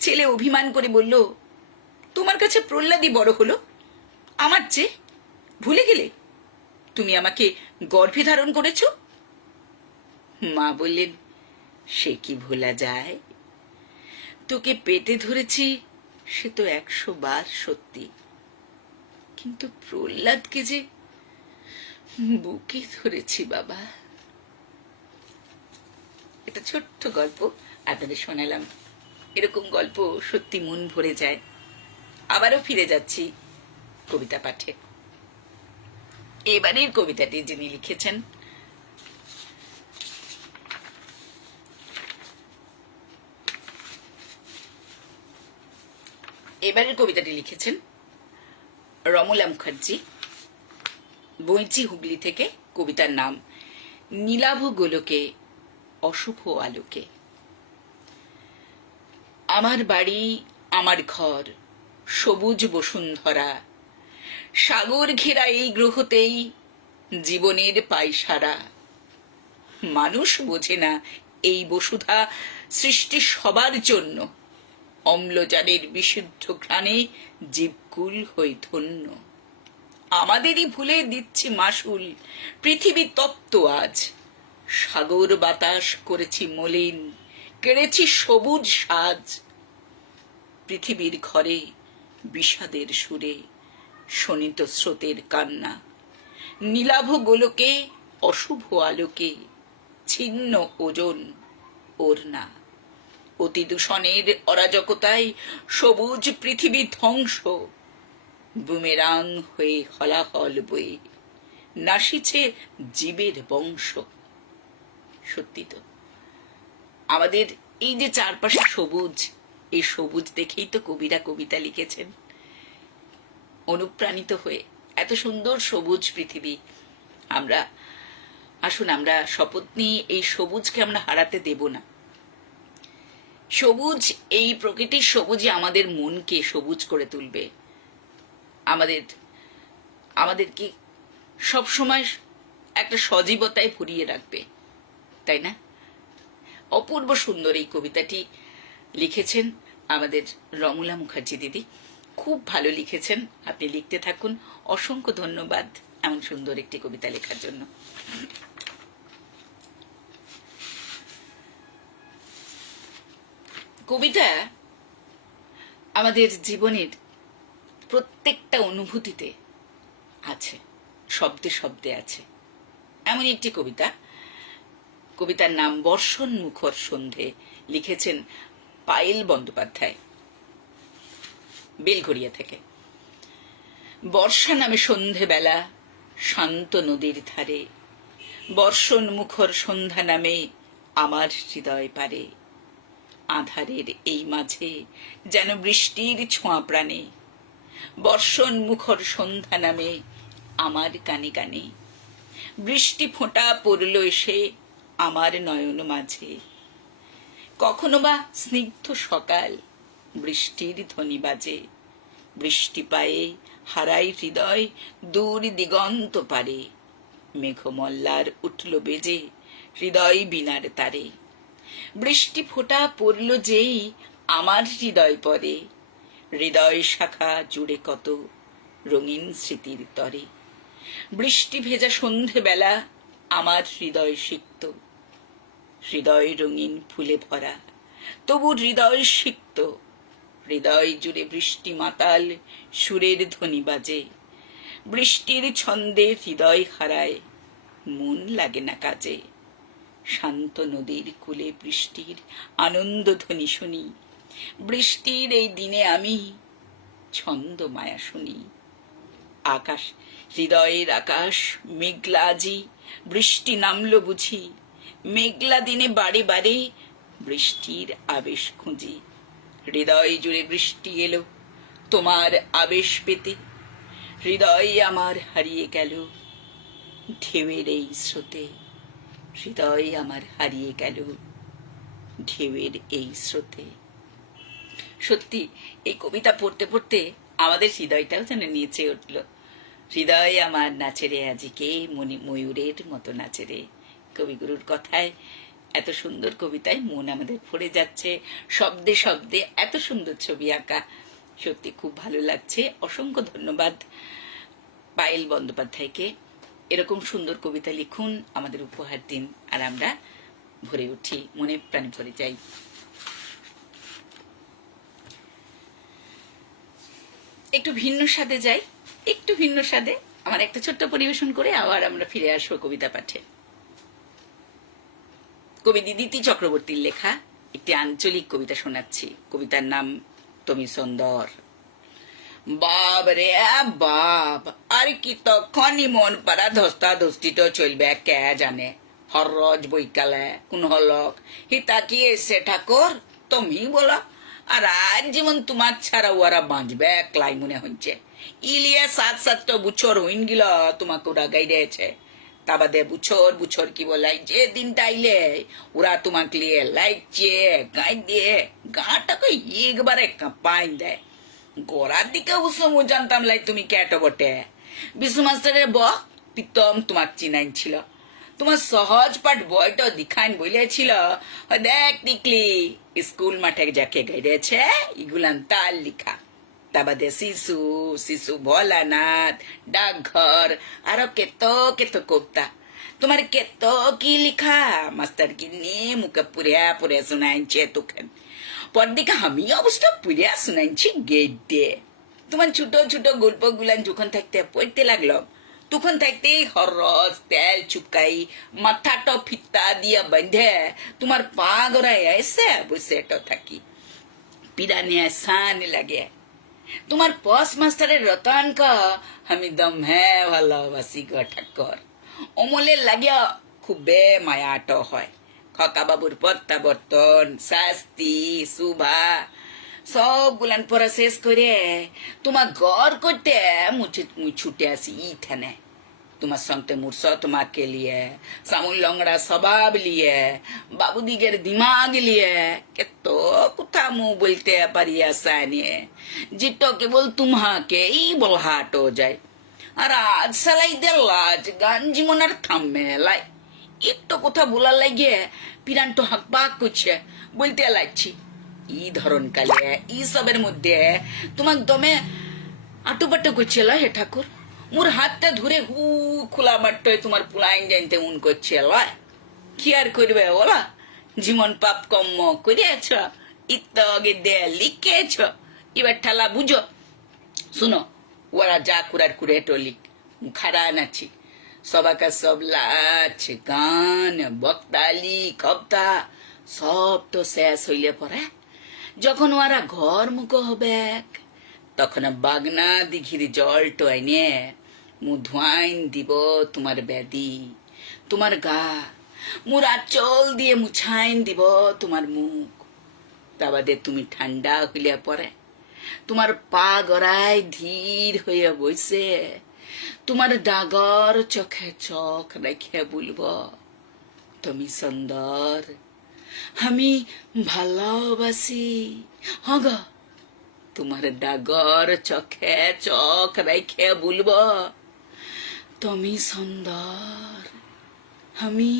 ছেলে অভিমান করে বলল, তোমার কাছে প্রহ্লাদই বড় হলো আমার চেয়ে? ভুলে গেলে তুমি আমাকে গর্ভে ধারণ করেছ? মা বললেন, সে কি ভোলা যায়? তোকে পেটে ধরেছি সে তো 100 বার সত্যি, কিন্তু প্রহ্লাদকে যে বুকে ধরেছি বাবা। এটা ছোট্ট গল্প আপনাদের শোনালাম। এরকম গল্প সত্যি মন ভরে যায়। আবারও ফিরে যাচ্ছি কবিতা পাঠে। এবারের কবিতাটি যিনি লিখেছেন, রমলা মুখার্জি, বইচি হুগলি থেকে। কবিতার নাম নীলাভ গোলকে অশুভ আলোকে। আমার বাড়ি, আমার ঘর, সবুজ বসুন্ধরা, সাগর ঘেরা এই গ্রহতেই জীবনের পাইসারা। মানুষ বোঝে না এই বসুধা সৃষ্টি সবার জন্য। অম্লজানের বিশুদ্ধ ঘ্রাণে জীবকুল হয়ে ধন্য। আমাদেরই ভুলে দিচ্ছি মাসুল, পৃথিবী তপ্ত আজ। সাগর বাতাস করেছি মলিন, কেড়েছি সবুজ সাজ। পৃথিবীর ঘরে বিষাদের সুরে শোনিত স্রোতের কান্না। নীলাভ গোলকে অশুভ আলোকে ছিন্ন ওজন ওড়না। অতি দূষণের অরাজকতায় সবুজ পৃথিবী ধ্বংস। বুমেরাং হয়ে হলাহল বয়ে নাসিছে জীবের বংশ। সত্যি তো, আমাদের এই যে চারপাশে সবুজ, এই সবুজ দেখেই তো কবিরা কবিতা লিখেছেন অনুপ্রাণিত হয়ে। এত সুন্দর সবুজ পৃথিবী। আসুন আমরা শপথ নিয়ে এই সবুজকে আমরা হারাতে দেব না। সবুজ, এই প্রকৃতির সবুজই আমাদের মনকে সবুজ করে তুলবে, আমাদেরকে সবসময় একটা সজীবতায় ভরিয়ে রাখবে, তাই না? অপূর্ব সুন্দর এই কবিতাটি লিখেছেন আমাদের রমলা মুখার্জি দিদি। খুব ভালো লিখেছেন, আপনি লিখতে থাকুন। অসংখ্য ধন্যবাদ এমন সুন্দর একটি কবিতা লেখার জন্য। কবিতা আমাদের জীবনের প্রত্যেকটা অনুভূতিতে আছে, শব্দে শব্দে আছে। এমন একটি কবিতা, কবিতার নাম বর্ষণ মুখর সন্ধে, লিখেছেন পায়েল বন্দ্যোপাধ্যায়, বেলঘরিয়া থেকে। বর্ষা নামে সন্ধেবেলা শান্ত নদীর ধারে, বর্ষণ মুখর সন্ধ্যা নামে আমার হৃদয় পারে। আধারের এই মাঝে যেন বৃষ্টির ছোঁয়া প্রাণে, বর্ষণ মুখর সন্ধ্যা নামে আমার কানে কানে। বৃষ্টি ফোঁটা পড়ল এসে আমার নয়ন মাঝে। কখনো বা স্নিগ্ধ সকাল বৃষ্টির ধ্বনি বাজে, বৃষ্টি পায়ে হারাই হৃদয় দূর দিগন্ত পারে। মেঘমল্লার উঠল বেজে হৃদয় বিনার তারে। বৃষ্টি ফোঁটা পড়ল যেই আমার হৃদয় পরে, হৃদয় শাখা জুড়ে কত রঙিন স্মৃতির তরে। বৃষ্টি ভেজা সন্ধেবেলা আমার হৃদয় সিক্ত, হৃদয় রঙিন ফুলে ভরা তবু হৃদয় সিক্ত। হৃদয় জুড়ে বৃষ্টি মাতাল সুরের ধ্বনি বাজে, বৃষ্টির ছন্দে হৃদয় হারায় মন লাগে না কাজে। শান্ত নদীর কূলে বৃষ্টির আনন্দ ধ্বনি শুনি, বৃষ্টির এই দিনে আমি ছন্দ মায়া শুনি। আকাশ, হৃদয়ের আকাশ মেঘলা আজি, বৃষ্টি নামলো বুঝি। মেঘলা দিনে বারে বারে বৃষ্টির আবেশ খুঁজি। হৃদয় জুড়ে বৃষ্টি এলো তোমার আবেশ পেতে, হৃদয় আমার হারিয়ে গেল ঢেউয়ের এই স্রোতে। হৃদয় আমার হারিয়ে গেল ঢেউয়ের এই স্রোতে। সত্যি এই কবিতা পড়তে পড়তে আমাদের হৃদয়টাও যেন নেচে উঠল। হৃদয় আমার নাচে রে আজিকে ময়ূরের মতো নাচে রে। কবিগুরুর কথায় এত সুন্দর কবিতায় মন আমাদের ভরে যাচ্ছে। শব্দে শব্দে এত সুন্দর ছবি আঁকা, সত্যি খুব ভালো লাগছে। অসংখ্য ধন্যবাদ পায়েল বন্দ্যোপাধ্যায়কে। এরকম সুন্দর কবিতা লিখুন, আমাদের উপহার দিন, আর আমরা ভরে উঠি, মনে প্রাণে ভরে যাই। একটু ভিন্ন স্বাদে যাই, একটু ভিন্ন স্বাদে আমার একটা ছোট্ট পরিবেশন করে আবার আমরা ফিরে আসবো কবিতা পাঠে। কবি দিদিতি চক্রবর্তীর লেখা একটি আঞ্চলিক কবিতা শোনাচ্ছি। কবিতার নাম তুমি সুন্দর। বাব রে বাব, আর কি তখনই মন পারা ধস্তা ধস্তি তো চলবে কে জানে। হররজ বৈকালে কোন হলক হিতা কি এসে ঠাকুর তুমি বলো। আর আজ যেমন তোমার ছাড়া ওরা বাঁচবে একলাই মনে হচ্ছে। ইলিয়ে 7-7 বছর হইন গিল তোমাকে ওরা গাইডেছে। তা বাদে বুছর বুছর কি বলাই যে দিনটা আইলে ওরা তোমাকে লিয়ে লাইছে গাই দিয়ে গাটাকে একবারে কাঁপাই দেয়। গোড়ার দিকে উসম জানতাম লাই তুমি কেটো বটে। বিশু মাস্টারের প্রীতম তোমাক চিনাই ছিল। তোমার সহজ পাঠ বইটা দেখাইন বলেছিল, দেখ টিকলি স্কুল মাঠে যাকে গাইডেছে ইগুলান তার লিখা। তা বাদে শিশু শিশু ভোলানাথ ডাকঘর আরো কেত কেত কবিতা। তোমার কেত কি লিখা মাস্টার কি নিয়ে মুখে পুরিয়া পুরিয়া শোনাইছে তোকে। পরদিকে আমি অবশ্য পুরিয়া শোনাইছি গেট দিয়ে। তোমার ছোট ছোট গল্প গুলান যখন থাকতে পড়তে লাগলাম, তখন থাকতেই হররস তেল চুপকাই মাথাটা ফিতা দিয়া বাঁধে তোমার পা গড়ায় এসে বসে থাকি। পিরানে সান লাগে। তোমার পস মাস্টারের রতনকা আমি দম হ্যাঁ ভালোবাসি গো ঠাকুর। অমলের লাগিয়া খুবে মায়াট হয়। খকা বাবুর প্রত্যাবর্তন শাস্তি শুভা সব গুলান পড়া শেষ করে তোমার গড় করতে ছুটে আসি ইথানে। তোমার সঙ্গে মুরসো তোমাকে লিয়ে সামুল লংড়া স্বভাব লিয়ে বাবুদিগের দিমাগ লিয়ে কত কথা মু বলতে পারি আসা নিয়ে যেটা কেবল তোমাকেই বলহাটো যায়। আর আজ সালাই দেলাজ গান জীবন আর থামে লাই একটু কথা বলার লাগে পিরানটো হাঁকপাক করছে বলতে লাগছি। ই ধরন কালে ই সবের মধ্যে তোমাক দমে আটুপাটু করছিল হে ঠাকুর। মোর হাতটা ধরে হু খোলা মাঠটায় তোমার পুলাইন জানতে উন করছে লয়। কি আর করবে ওলা, জীবন পাপ কম্ম করিয়াছ, ইত্যাগে দে লিখেছ, এবার ঠালা বুঝো। শুনো ওরা যা কুরার কুরে টলিক খারা নাছি সবাকা সব লাচ গান বক্তালি কবতা সব তো শেষ হইলে পরে যখন ওরা ঘর মুখ হবে তখন বাগনা দিঘির জল টোয়াইনে মু ধোয়াইন দিব তোমার বেদি তোমার গা, মুর আচল দিয়ে মুছাইন দিব তোমার মুখ। তা বাদে তুমি ঠান্ডা হইলে পরে তোমার পা গড়ায় ধীর হইয়া বইছে তোমার ডাগর চোখে চোখ রেখে বলব তুমি সুন্দর, আমি ভালোবাসি। হগ তোমার ডাগর চোখে চোখ রেখে বলব তুমি সুন্দর, আমি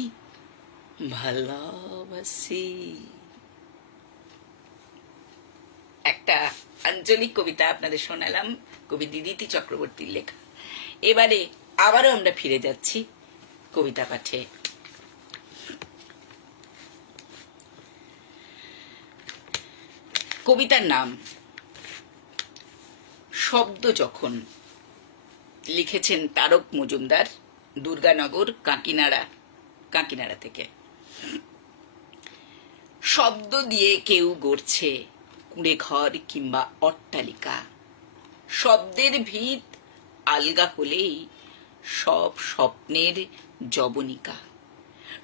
ভালোবাসি। একটা আঞ্চলিক কবিতা আপনাদের শোনালাম, কবি দিদিতি চক্রবর্তীর লেখা। এবারে আবারও আমরা ফিরে যাচ্ছি কবিতা পাঠে। কবিতার নাম শব্দ যখন। লিখেছেন তারক মজুমদার, দুর্গানগর কাকিনাড়া থেকে। শব্দ দিয়ে কেউ গড়ছে কুঁড়ে ঘর কিংবা অট্টালিকা। শব্দের ভিত আলগা হলেই সব স্বপ্নের জবনিকা।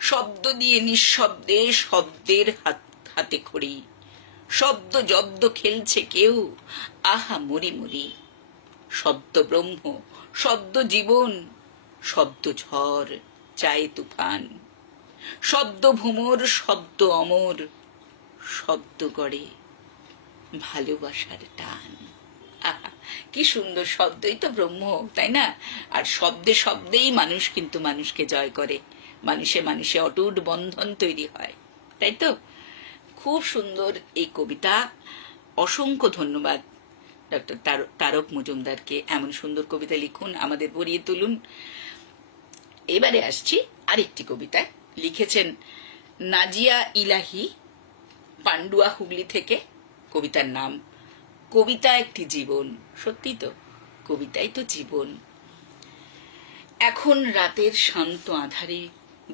শব্দ দিয়ে নিঃশব্দে শব্দের হাতে খড়ি। শব্দ জব্দ খেলছে কেউ আহা মরি মরি। শব্দ ব্রহ্ম, শব্দ জীবন, শব্দ ঝড় চায় তুফান। শব্দ ভ্রমর, শব্দ অমর, শব্দ গড়ে ভালোবাসার টান। আহা কি সুন্দর, শব্দই তো ব্রহ্ম, তাই না? আর শব্দে শব্দেই মানুষ কিন্তু মানুষকে জয় করে, মানুষে মানুষে অটুট বন্ধন তৈরি হয়, তাই তো? খুব সুন্দর এই কবিতা। অসংখ্য ধন্যবাদ ডক্টর তারক মজুমদারকে। এমন সুন্দর কবিতা লিখুন, আমাদের ভরিয়ে তুলুন। এবারে আসছি আরেকটি কবিতায়। লিখেছেন নাজিয়া ইলাহি, পান্ডুয়া, হুগলি থেকে। কবিতার নাম কবিতা একটি জীবন। সত্যি তো, কবিতাই তো জীবন। এখন রাতের শান্ত আধারে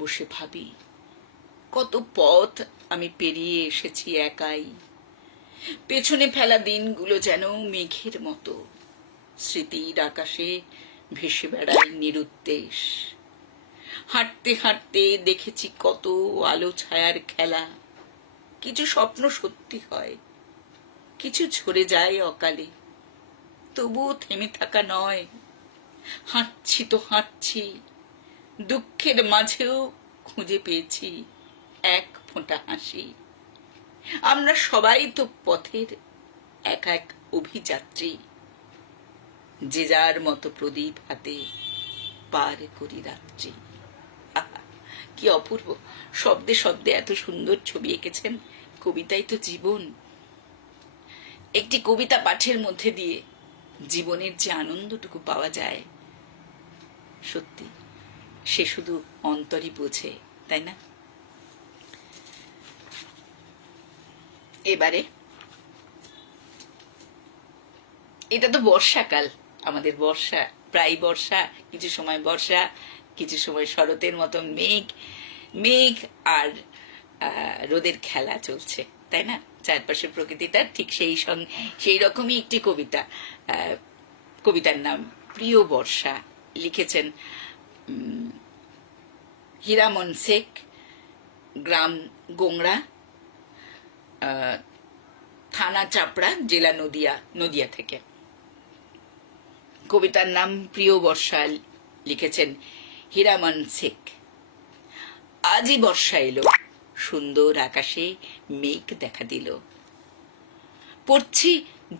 বসে ভাবি, কত পথ আমি পেরিয়ে এসেছি একাই। পেছনে ফেলা দিনগুলো যেন মেঘের মতো স্মৃতির আকাশে ভেসে বেড়ায় নিরুদ্দেশ। হাঁটতে হাঁটতে দেখেছি কত আলো ছায়ার খেলা। কিছু স্বপ্ন সত্যি হয়, কিছু ঝরে যায় অকালে। তবুও থেমে থাকা নয়, হাঁটছি তো হাঁটছি। দুঃখের মাঝেও খুঁজে পেয়েছি এক ফোঁটা হাসি। আমরা সবাই তো পথের এক এক অভিযাত্রী, যে যার মতো প্রদীপ হাতে পার করি রাত্রি। আহা, কি অপূর্ব! শব্দে শব্দে এত সুন্দর ছবি এঁকেছেন। কবিতাই তো জীবন। একটি কবিতা পাঠের মধ্যে দিয়ে জীবনের যে আনন্দটুকু পাওয়া যায়, সত্যি সে শুধু অন্তরই বোঝে, তাই না? এবারে এটা তো বর্ষাকাল, আমাদের বর্ষা, প্রায় বর্ষা, কিছু সময় বর্ষা, কিছু সময় শরতের মতো মেঘ মেঘ আর রোদের খেলা চলছে, তাই না? চারপাশের প্রকৃতিটা ঠিক সেই রকমই একটি কবিতা। কবিতার নাম প্রিয় বর্ষা। লিখেছেন হীরামন শেখ, গ্রাম গোংড়া, থানা চাপড়া, জেলা নদিয়া থেকে। কবিতার নাম প্রিয় বর্ষা। লিখেছেন হীরামন শেখ। আজই বর্ষা এলো, সুন্দর আকাশে মেঘ দেখা দিল। পড়ছি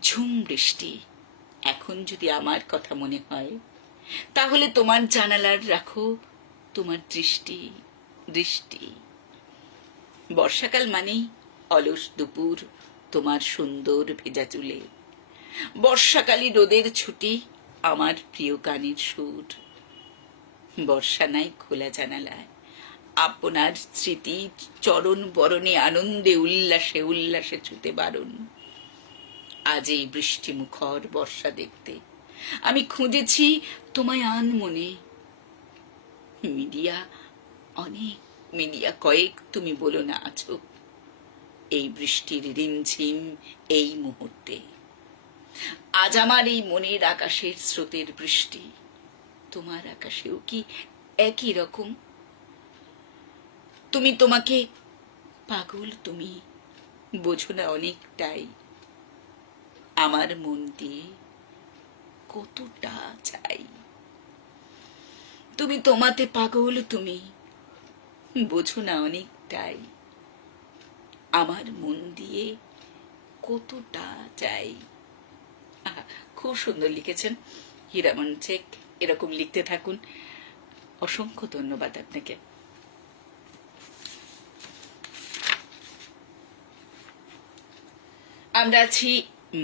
ঝুম বৃষ্টি। এখন যদি আমার কথা মনে হয়, তাহলে তোমার জানালার রাখো তোমার দৃষ্টি দৃষ্টি। বর্ষাকাল মানেই অলস দুপুর তোমার সুন্দর ভেজা চুলে। বর্ষাকালী রোদের ছুটি, আমার প্রিয় গানের সুর। বর্ষা নাই খোলা জানালায়, আপনার স্মৃতি চরণ বরণে আনন্দে উল্লাসে উল্লাসে ছুতে বারণ। আজ এই বৃষ্টি মুখর বর্ষা দেখতে আমি খুঁজেছি তোমায় আনমনে। মিডিয়া কয়েক তুমি বলো না আছো, এই বৃষ্টির রিমঝিম এই মুহূর্তে। আজ আমার এই মনের আকাশের স্রোতের বৃষ্টি, তোমার আকাশেও কি একই রকম? তুমি তোমাকে পাগল, তুমি বোঝো না অনেকটাই। আমার মন দিয়ে কতটা চাই। তুমি তোমাতে পাগল, তুমি বোঝো না অনেকটাই। আমার মন দিয়ে কতটা চাই। খুব সুন্দর লিখেছেন হীরামন শেখ। এরকম লিখতে থাকুন। অসংখ্য ধন্যবাদ আপনাকে। আমরা আছি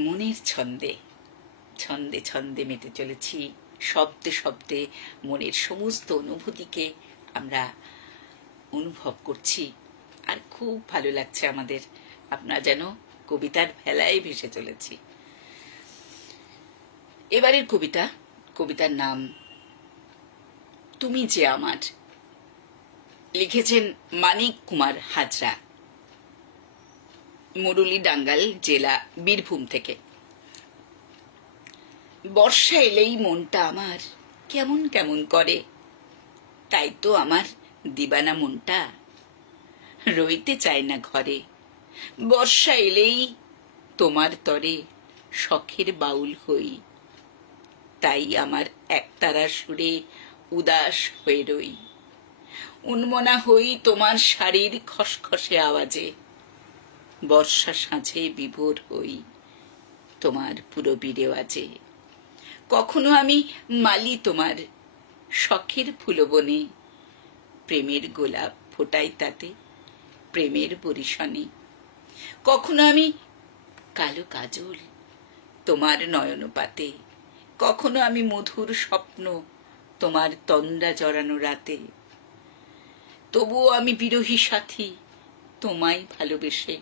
মনের ছন্দে, ছন্দে ছন্দে মেতে চলেছি। শব্দে শব্দে মনের সমস্ত অনুভূতিকে আমরা অনুভব করছি, আর খুব ভালো লাগছে আমাদের। আপনারা যেন কবিতার ভেলায় ভেসে চলেছি। এবারের কবিতার নাম তুমি যে আমার। লিখেছেন মানিক কুমার হাজরা, মুরুলিডাঙ্গাল জেলা, বীরভূম থেকে। বর্ষা এলেই মনটা আমার কেমন কেমন করে, তাই তো আমার দিবানা মনটা রইতে চায় না ঘরে। বর্ষা এলেই তোমার তরে শখের বাউল হই, তাই আমার একতারা সুরে উদাস হয়ে রই। উন্মনা হই তোমার শাড়ির খসখসে আওয়াজে, বর্ষা সাঁঝে বিভোর হই তোমার পুরবী রেওয়াজে। কখনো আমি মালি তোমার শখের ফুলবনে, প্রেমের গোলাপ ফোটাই তাতে প্রেমের বরিশনে। কখনো আমি কালো কাজল তোমার নয়নপাতে, কখনো আমি মধুর স্বপ্ন তোমার তন্দ্রা জড়ানো রাতে। তবুও আমি বিরহী সাথী তোমায় ভালোবেসে।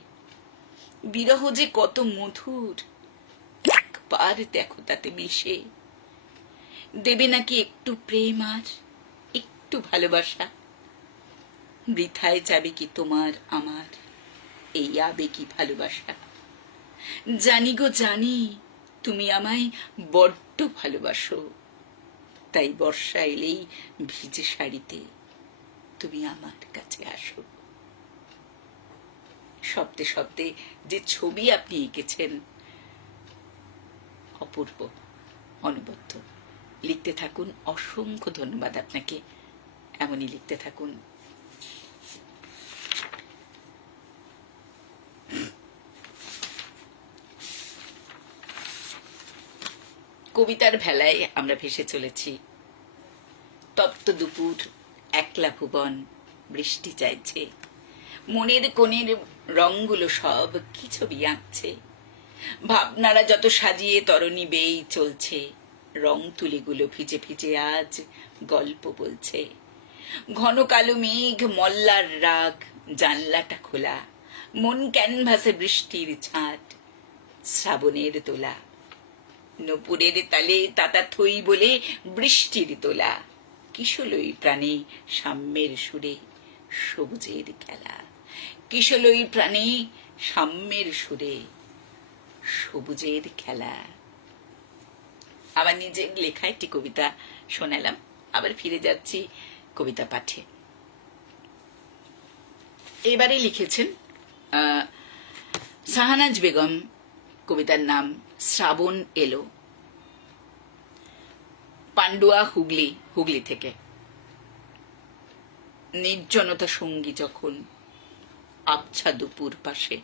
বিরহ যে কত মধুর, একবার দেখো তাতে মিশে। দেবে নাকি একটু প্রেম আর একটু ভালোবাসা? বৃথায় যাবে কি তোমার আমার এই আবেগী ভালোবাসা? জানি গো জানি, তুমি আমায় বড্ড ভালোবাসো, তাই বর্ষা এলেই ভিজে শাড়িতে তুমি আমার কাছে আসো। শব্দে শব্দে যে ছবি আপনি এঁকেছেন, অপূর্ব, অনবদ্য। লিখতে থাকুন, অসংখ্য ধন্যবাদ আপনাকে, এমনই লিখতে থাকুন। কবিতার ভেলায় আমরা ভেসে চলেছি। তপ্ত দুপুর, একলা ভুবন, বৃষ্টি চাইছে, মনের কোণের রঙগুলো সব কি ছবি আঁকছে। ভাবনারা যত সাজিয়ে তরণী বেয়েই চলছে, রং তুলিগুলো ভিজে ভিজে আজ গল্প বলছে। ঘন কালো মেঘ, মল্লার রাগ, জানলাটা খোলা, মন ক্যানভাসে বৃষ্টির ছাঁট, শ্রাবণের দোলা। নপুরের তালে তাতা থই বলে বৃষ্টির তোলা, কিশলয়ী প্রাণে সাম্যের সুরে সবুজের খেলা। কিশলয়ী প্রাণে সাম্যের সুরে সবুজের খেলা। আবার নিজের লেখা একটি কবিতা শোনালাম, আবার ফিরে যাচ্ছি কবিতা পাঠে। এবারে লিখেছেন শাহনাজ বেগম, কবিতার নাম শ্রাবণ এলো। পান্ডুয়া, হুগলি থেকে। নির্জনতা সঙ্গী যখন আবছা দুপুর পাশে,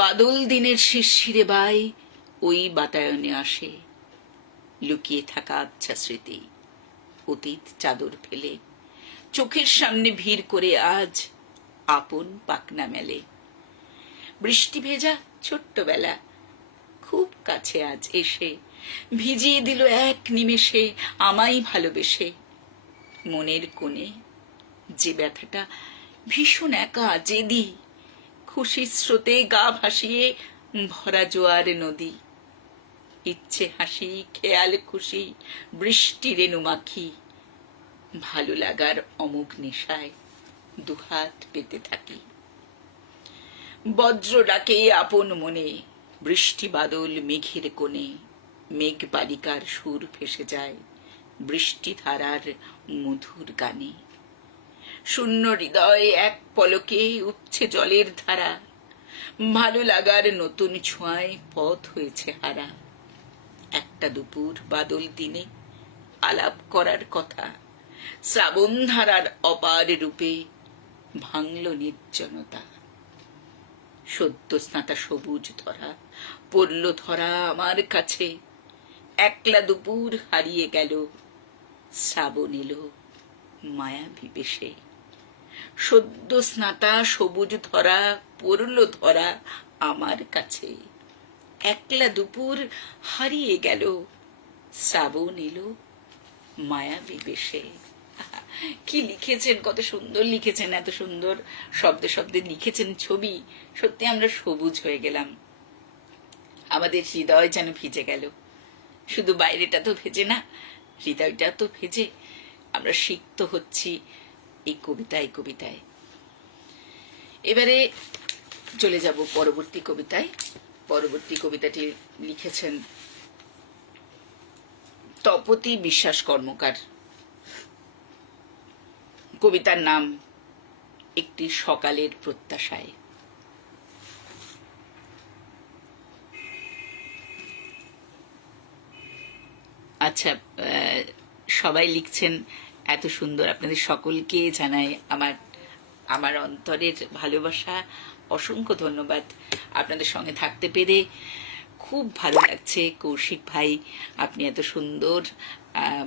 বাদল দিনের শিরশিরে বাই ওই বাতায়নে আসে। লুকিয়ে থাকা আবছা স্মৃতি অতীত চাদর ফেলে, চোখের সামনে ভিড় করে আজ আপন পাকনা মেলে। বৃষ্টি ভেজা ছোট্টবেলা খুব কাছে আজ এসে, ভিজিয়ে দিল এক নিমেষে আমায় ভালোবেসে। মনের কোণে যে ব্যথাটা ভীষণ একা জেদি, খুশির স্রোতে গা ভাসিয়ে ভরা জোয়ার নদী। ইচ্ছে হাসি, খেয়াল খুশি, বৃষ্টি রেণু মাখি, ভালো লাগার অমোঘ নেশায় দুহাত পেতে থাকি। বজ্র ডাকে আপন মনে, বৃষ্টি বাদল মেঘের কোণে, মেঘ বালিকার সুর ভেসে যায় বৃষ্টি ধারার মধুর গানে। শূন্য হৃদয় এক পলকে উপছে জলের ধারা, ভালো লাগার নতুন ছোঁয়ায় পথ হয়েছে হারা। একটা দুপুর বাদল দিনে আলাপ করার কথা, শ্রাবণ ধারার অপার রূপে ভাঙল নির্জনতা। সদ্য স্নাতা সবুজ ধরা পড়ল ধরা আমার কাছে, একলা দুপুর হারিয়ে গেল, শ্রাবণ এলো মায়াবী বেশে। সদ্য স্নাতা সবুজ ধরা পড়ল ধরা আমার কাছে, একলা দুপুর হারিয়ে গেল, শ্রাবণ এলো মায়াবী বেশে। কি লিখেছেন, কত সুন্দর লিখেছেন, এত সুন্দর শব্দে শব্দে লিখেছেন ছবি। সত্যি আমরা সবুজ হয়ে গেলাম, আমাদের হৃদয় যেন ভিজে গেল। শুধু বাইরেটা তো ভেজে না, হৃদয়টা তো ভেজে। আমরা সিক্ত হচ্ছি এই কবিতায়। এবারে চলে যাব পরবর্তী কবিতায়। পরবর্তী কবিতাটি লিখেছেন তপতী বিশ্বাস কর্মকার। কবিতার নাম একটি সকালের প্রত্যাশায়। আচ্ছা, সবাই লিখছেন এত সুন্দর, আপনাদের সকলকে জানাই আমার অন্তরের ভালোবাসা, অসংখ্য ধন্যবাদ। আপনাদের সঙ্গে থাকতে পেরে খুব ভালো লাগছে। কৌশিক ভাই, আপনি এত সুন্দর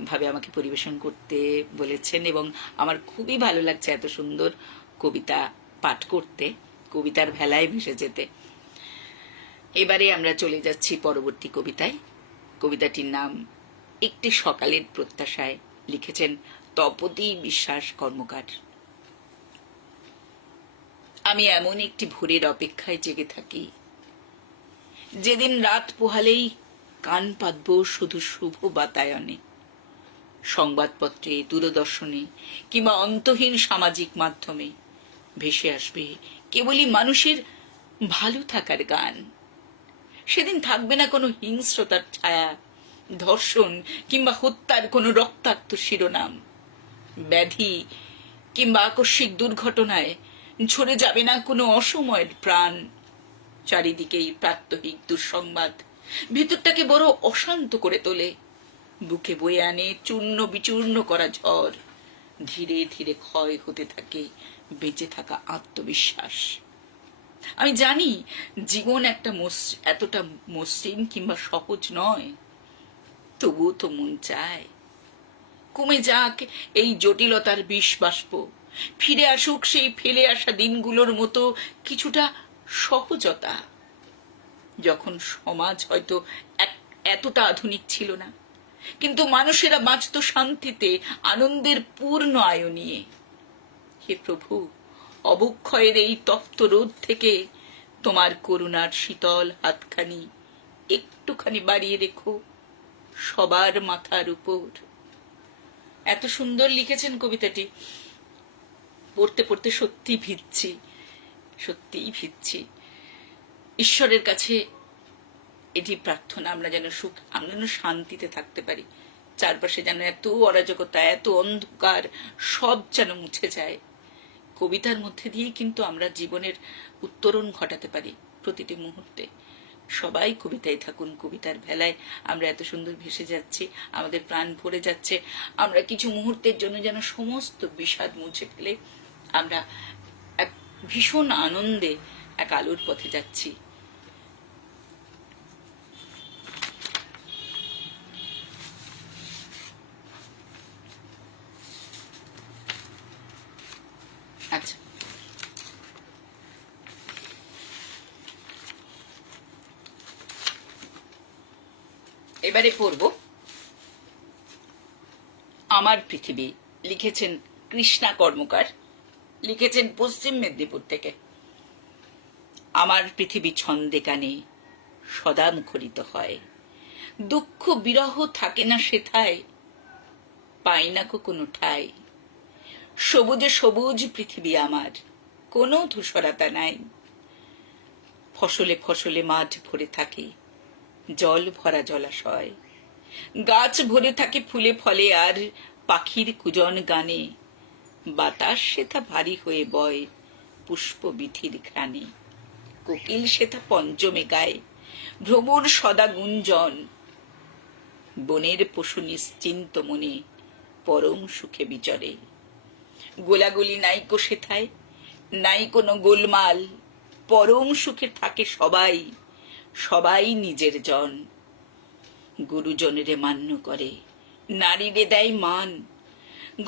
ভাবে আমাকে পরিবেশন করতে বলেছেন এবং আমার খুবই ভালো লাগছে এত সুন্দর কবিতা পাঠ করতে, কবিতার ভেলায় ভেসে যেতে। এবারে আমরা চলে যাচ্ছি পরবর্তী কবিতায়। কবিতাটির নাম একটি সকালের প্রত্যাশায়, লিখেছেন তপতী বিশ্বাস কর্মকার। আমি এমন একটি ভোরের অপেক্ষায় জেগে থাকি, যেদিন রাত পোহালেই কান পাতব শুধু শুভ বাতায়নে। সংবাদপত্রে, দূরদর্শনে কিংবা অন্তহীন সামাজিক মাধ্যমে ভেসে আসবে কেবলই মানুষের ভালো থাকার গান। সেদিন থাকবে না কোনো হিংস্রতার ছায়া, ধর্ষণ কিংবা হত্যার কোনো রক্তাক্ত শিরোনাম। ব্যাধি কিংবা আকস্মিক দুর্ঘটনায় ঝরে যাবে না কোনো অসময়ের প্রাণ। চারিদিকেই প্রাত্যহিক দুঃসংবাদ ভিতরটাকে বড় অশান্ত করে তোলে। বুকে বয়ে আনে চূর্ণ বিচূর্ণ করা ঝড়। ধীরে ধীরে ক্ষয় হতে থাকে বেঁচে থাকা আত্মবিশ্বাস। আমি জানি জীবন এতটা মসৃণ কিংবা সহজ নয়, তবুও তো মন চায় কমে যাক এই জটিলতার বিষ বাষ্প, ফিরে আসুক সেই ফেলে আসা দিনগুলোর মতো কিছুটা সহজতা। যখন সমাজ হয়তো এতটা আধুনিক ছিল না, কিন্তু মানুষেরা বাঁচত শান্তিতে, আনন্দের পূর্ণ আয়ু নিয়ে। হে প্রভু, অবক্ষয়ের এই তপ্ত রোদ থেকে তোমার করুণার শীতল হাতখানি একটুখানি বাড়িয়ে রেখো সবার মাথার উপর। এত সুন্দর লিখেছেন কবিতাটি। পড়তে পড়তে সত্যিই ভিজছি। ঈশ্বরের কাছে এটি প্রার্থনা, আমরা যেন শান্তিতে থাকতে পারি। চারপাশে যেন এত অরাজকতা, এত অন্ধকার, সব যেন মুছে যায়। কবিতার মধ্যে দিয়েই কিন্তু আমরা জীবনের উত্তরণ ঘটাতে পারি প্রতিটি মুহূর্তে। সবাই কবিতায় থাকুন, কবিতার ভেলায় আমরা এত সুন্দর ভেসে যাচ্ছি, আমাদের প্রাণ ভরে যাচ্ছে। আমরা কিছু মুহূর্তের জন্য যেন সমস্ত বিষাদ মুছে ফেলে আমরা এক ভীষণ আনন্দে এক আলোর পথে যাচ্ছি। আচ্ছা, এবারে পড়ব আমার পৃথিবী, লিখেছেন কৃষ্ণা কর্মকার, লিখেছেন পশ্চিম মেদিনীপুর থেকে। আমার পৃথিবী ছন্দে গানে সদা মুখরিত হয়, দুঃখ বিরহ থাকে না সেথায়, পাই না কোনো ঠাই। সবুজে সবুজ পৃথিবী আমার, কোনো ধূসরতা নাই। ফসলে ফসলে মাঠ ভরে থাকে, জল ভরা জলাশয়। গাছ ভরে থাকে ফুলে ফলে আর পাখির কুজন গানে। বাতাস সেথা ভারী হয়ে বয় পুষ্প বিথির ঘ্রাণে। কোকিল সেথা পঞ্চমে গায় ভ্রমর সদা গুঞ্জন। বনের পশু নিশ্চিন্ত মনে পরম সুখে বিচরে। গোলাগুলি নাইকো সেথায়, নাই কোনো গোলমাল। পরম সুখে থাকে সবাই, সবাই নিজের জন। গুরুজনেরে মান্য করে, নারীরে দেয় মান।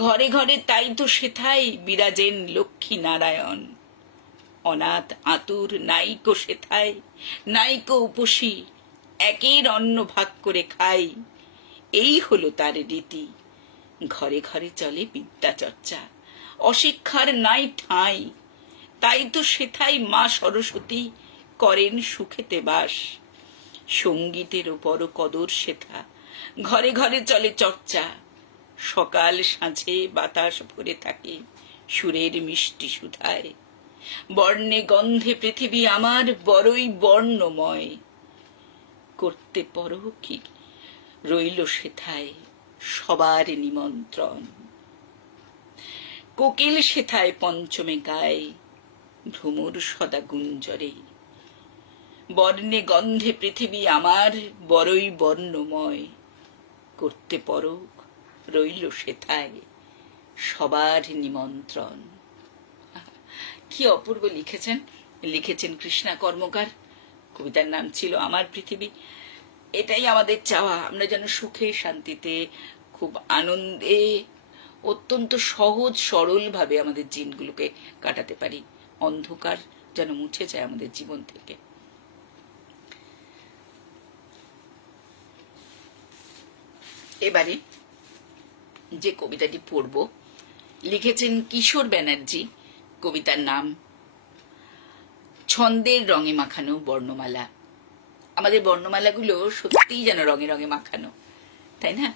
ঘরে ঘরে তাই তো সেথায় বিরাজেন লক্ষ্মী নারায়ণ। অনাথ আতুর নাইকো সেথায়, নাইকো উপসী। একের অন্ন ভাগ করে খাই, এই হলো তার রীতি। ঘরে ঘরে চলে বিদ্যা চর্চা, অশিক্ষার নাই ঠাঁই। তাই তো সেথায় মা সরস্বতী করেন সুখেতে বাস। সঙ্গীতেরও বড় কদর সেথা, ঘরে ঘরে চলে চর্চা। সকাল সাঁঝে বাতাস ভরে থাকে সুরের মিষ্টি সুধায়। বর্ণে গন্ধে পৃথিবী আমার বড়ই বর্ণময়। করতে পরো কি রইল সেথায় সবার নিমন্ত্রণ। কোকিল সেথায় পঞ্চমে গায় ভ্রমর সদা গুঞ্জরে। বর্ণে গন্ধে পৃথিবী আমার বড়ই বর্ণময়। করতে পরক রইল সেথায় সবার নিমন্ত্রণ। কি অপূর্ব লিখেছেন কৃষ্ণা কর্মকার। কবিতার নাম ছিল আমার পৃথিবী। এটাই আমাদের চাওয়া, আমরা যেন সুখে শান্তিতে খুব আনন্দে অত্যন্ত সহজ সরল ভাবে আমাদের দিনগুলোকে কাটাতে পারি। অন্ধকার যেন মুছে যায় আমাদের জীবন থেকে। এবারে যে কবিতাটি পড়ব লিখেছেন কিশোর ব্যানার্জি। কবিতার নাম ছন্দের রঙে মাখানো বর্ণমালা। আমাদের বর্ণমালাগুলো সত্যিই যেন রঙে রঙে মাখানো, তাই না?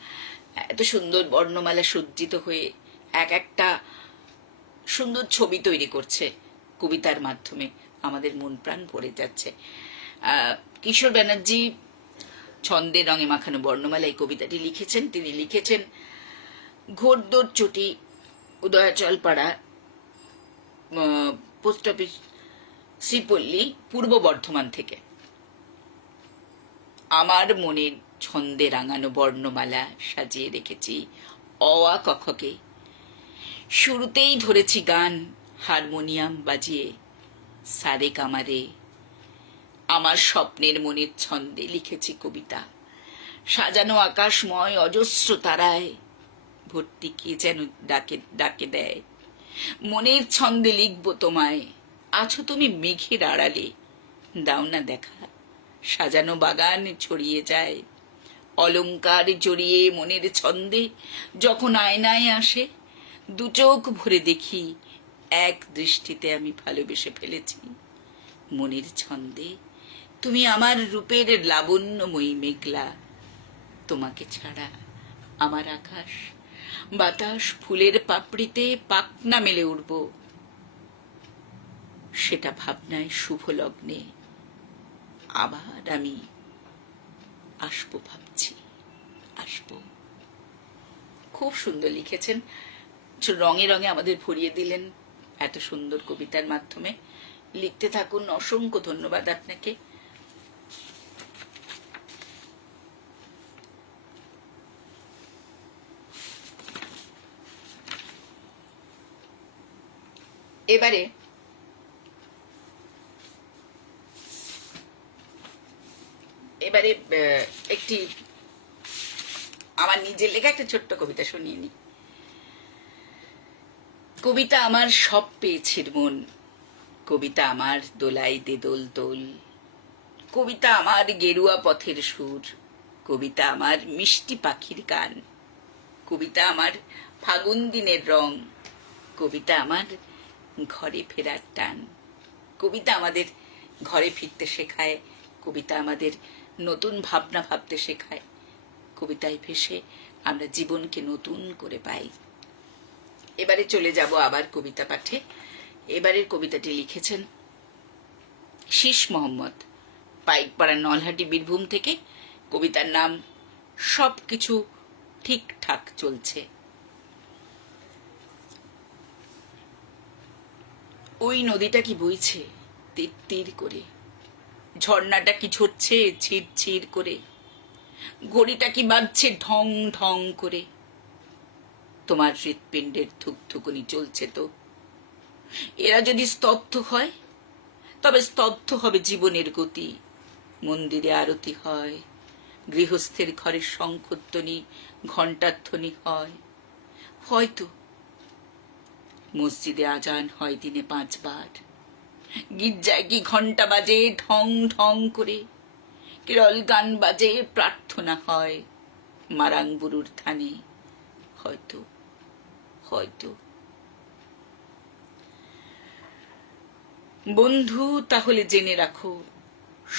এত সুন্দর বর্ণমালা সজ্জিত হয়ে এক একটা সুন্দর ছবি তৈরি করছে কবিতার মাধ্যমে, আমাদের মন প্রাণ ভরে যাচ্ছে। কিশোর ব্যানার্জি ছন্দের রঙে মাখানো বর্ণমালা এই কবিতাটি লিখেছেন। তিনি লিখেছেন ঘোরদোর চটি, উদয়াচল পাড়া, পোস্ট অফিস, শ্রীপল্লী, পূর্ব বর্ধমান থেকে। আমার মনের ছন্দে রাঙানো বর্ণমালা সাজিয়ে রেখেছি অ আ ক খ কে। শুরুতেই ধরেছি গান হারমোনিয়াম বাজিয়ে, সারে কামারে। আমার স্বপ্নের মনের ছন্দে লিখেছি কবিতা, সাজানো আকাশময় অজস্র তারায় ভর্তি কে যেন ডাকে ডাকে দেয়। মনের ছন্দে লিখব তোমায়, আছো তুমি মেঘের আড়ালে, দাও না দেখা। সাজানো বাগান ছড়িয়ে যায় অলংকার জড়িয়ে মনের ছন্দে, যখন আয়নায় আসে দু চোখ ভরে দেখি এক দৃষ্টিতে আমি ভালোবেসে ফেলেছি। মনের ছন্দে তুমি আমার রূপের লাবণ্যময়ী মেঘলা, তোমাকে ছাড়া আমার আকাশ বাতাস ফুলের পাপড়িতে পাখনা মেলে উঠব। সেটা ভাবনায় শুভ লগ্নে আবার আমি আসবো, ভাবছি আসবো। খুব সুন্দর লিখেছেন, রঙে রঙে আমাদের ভরিয়ে দিলেন এত সুন্দর কবিতার মাধ্যমে। লিখতে থাকুন, অসংখ্য ধন্যবাদ আপনাকে। এবারে একটি আমার নিজের লেখা একটা ছোট্ট কবিতা শুনিয়ে নি। কবিতা আমার সব পেয়েছির মন, কবিতা আমার দোলাই দে দোল দোল, কবিতা আমার গেরুয়া পথের সুর, কবিতা আমার মিষ্টি পাখির গান, কবিতা আমার ফাগুন দিনের রং, কবিতা আমার ঘরে ফেরার টান। কবিতা আমাদের ঘরে ফিরতে শেখায়, কবিতা আমাদের নতুন ভাবনা ভাবতে শেখায়, কবিতায় ভেসে আমরা জীবনকে নতুন করে পাই। এবারে চলে যাব আবার কবিতা পাঠে। এবারের কবিতাটি লিখেছেন শীষ মোহাম্মদ, পাইকপাড়া, নলহাটি, বীরভূম থেকে। কবিতার নাম সবকিছু ঠিকঠাক চলছে। ওই নদীটা কি বইছে তীর তীর করে, ঝর্ণাটা কি ঝরছে ছির ছির করে, ঘড়িটা কি বাজছে ঢং ঢং করে, তোমার হৃৎপিণ্ডের ধুকধুকুনি চলছে তো। এরা যদি স্তব্ধ হয় তবে স্তব্ধ হবে জীবনের গতি। মন্দিরে আরতি হয়, গৃহস্থের ঘরের শঙ্খধ্বনি ঘণ্টার ধ্বনি হয়, হয়তো মসজিদে আজান হয় দিনে 5 বার, গির্জায় কি ঘণ্টা বাজে ঢং ঢং করে, কেরল গান বাজে প্রার্থনা হয় মারাংবুরুর থানে, হয়তো হয়তো। বন্ধু তাহলে জেনে রাখো,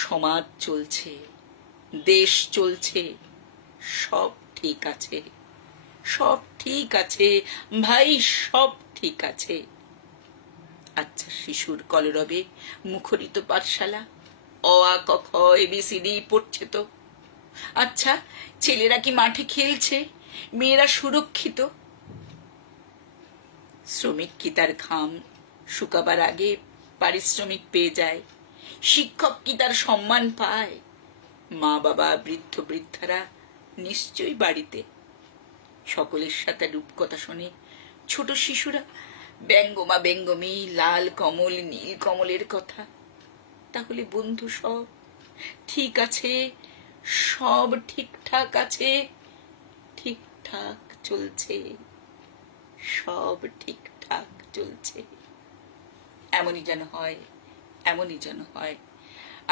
সমাজ চলছে, দেশ চলছে, সব ঠিক আছে, সব ঠিক আছে ভাই, সব ঠিক আছে। আচ্ছা, শিশুর কলরবে মুখরিত পাঠশালা, অ আ ক খ এবিসিডি পড়ছে তো। আচ্ছা, ছেলেরা কি মাঠে খেলছে, মেয়েরা সুরক্ষিত? শ্রমিক কি তার ঘাম শুকাবার আগে পারিশ্রমিক পেয়ে যায়? শিক্ষক কি তার সম্মান পায়? মা বাবা বৃদ্ধ বৃদ্ধারা নিশ্চয়ই বাড়িতে। সকলের সাথে রূপকথা শোনে ছোট শিশুরা, ব্যঙ্গমা ব্যঙ্গমী, লাল কমল নীল কমলের কথা। তাহলে বন্ধু সব ঠিক আছে, সব ঠিকঠাক আছে, ঠিকঠাক চলছে, সব ঠিকঠাক চলছে। এমনই যেন হয়, এমনই যেন হয়।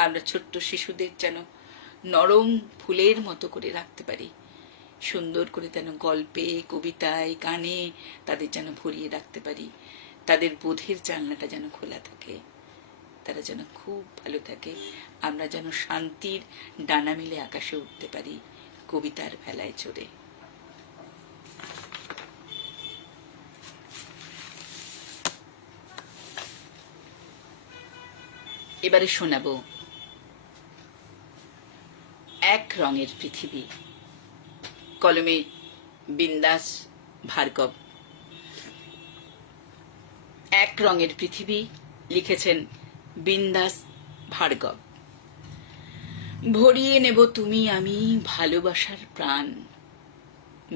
আমরা ছোট্ট শিশুদের যেন নরম ফুলের মতো করে রাখতে পারি, সুন্দর করে যেন গল্পে, কবিতায়, গানে তাদের যেন ভরিয়ে রাখতে পারি। তাদের বোধের জানলাটা যেন খোলা থাকে, তারা যেন খুব ভালো থাকে। আমরা যেন শান্তির ডানা মেলে আকাশে উঠতে পারি কবিতার ভেলায় চড়ে। এবারে শোনাবো এক রঙের পৃথিবী, কলমে বিন্দাস ভার্গব। এক রঙের পৃথিবী লিখেছেন বিন্দাস ভার্গব। ভরিয়ে নেব তুমি আমি ভালোবাসার প্রাণ,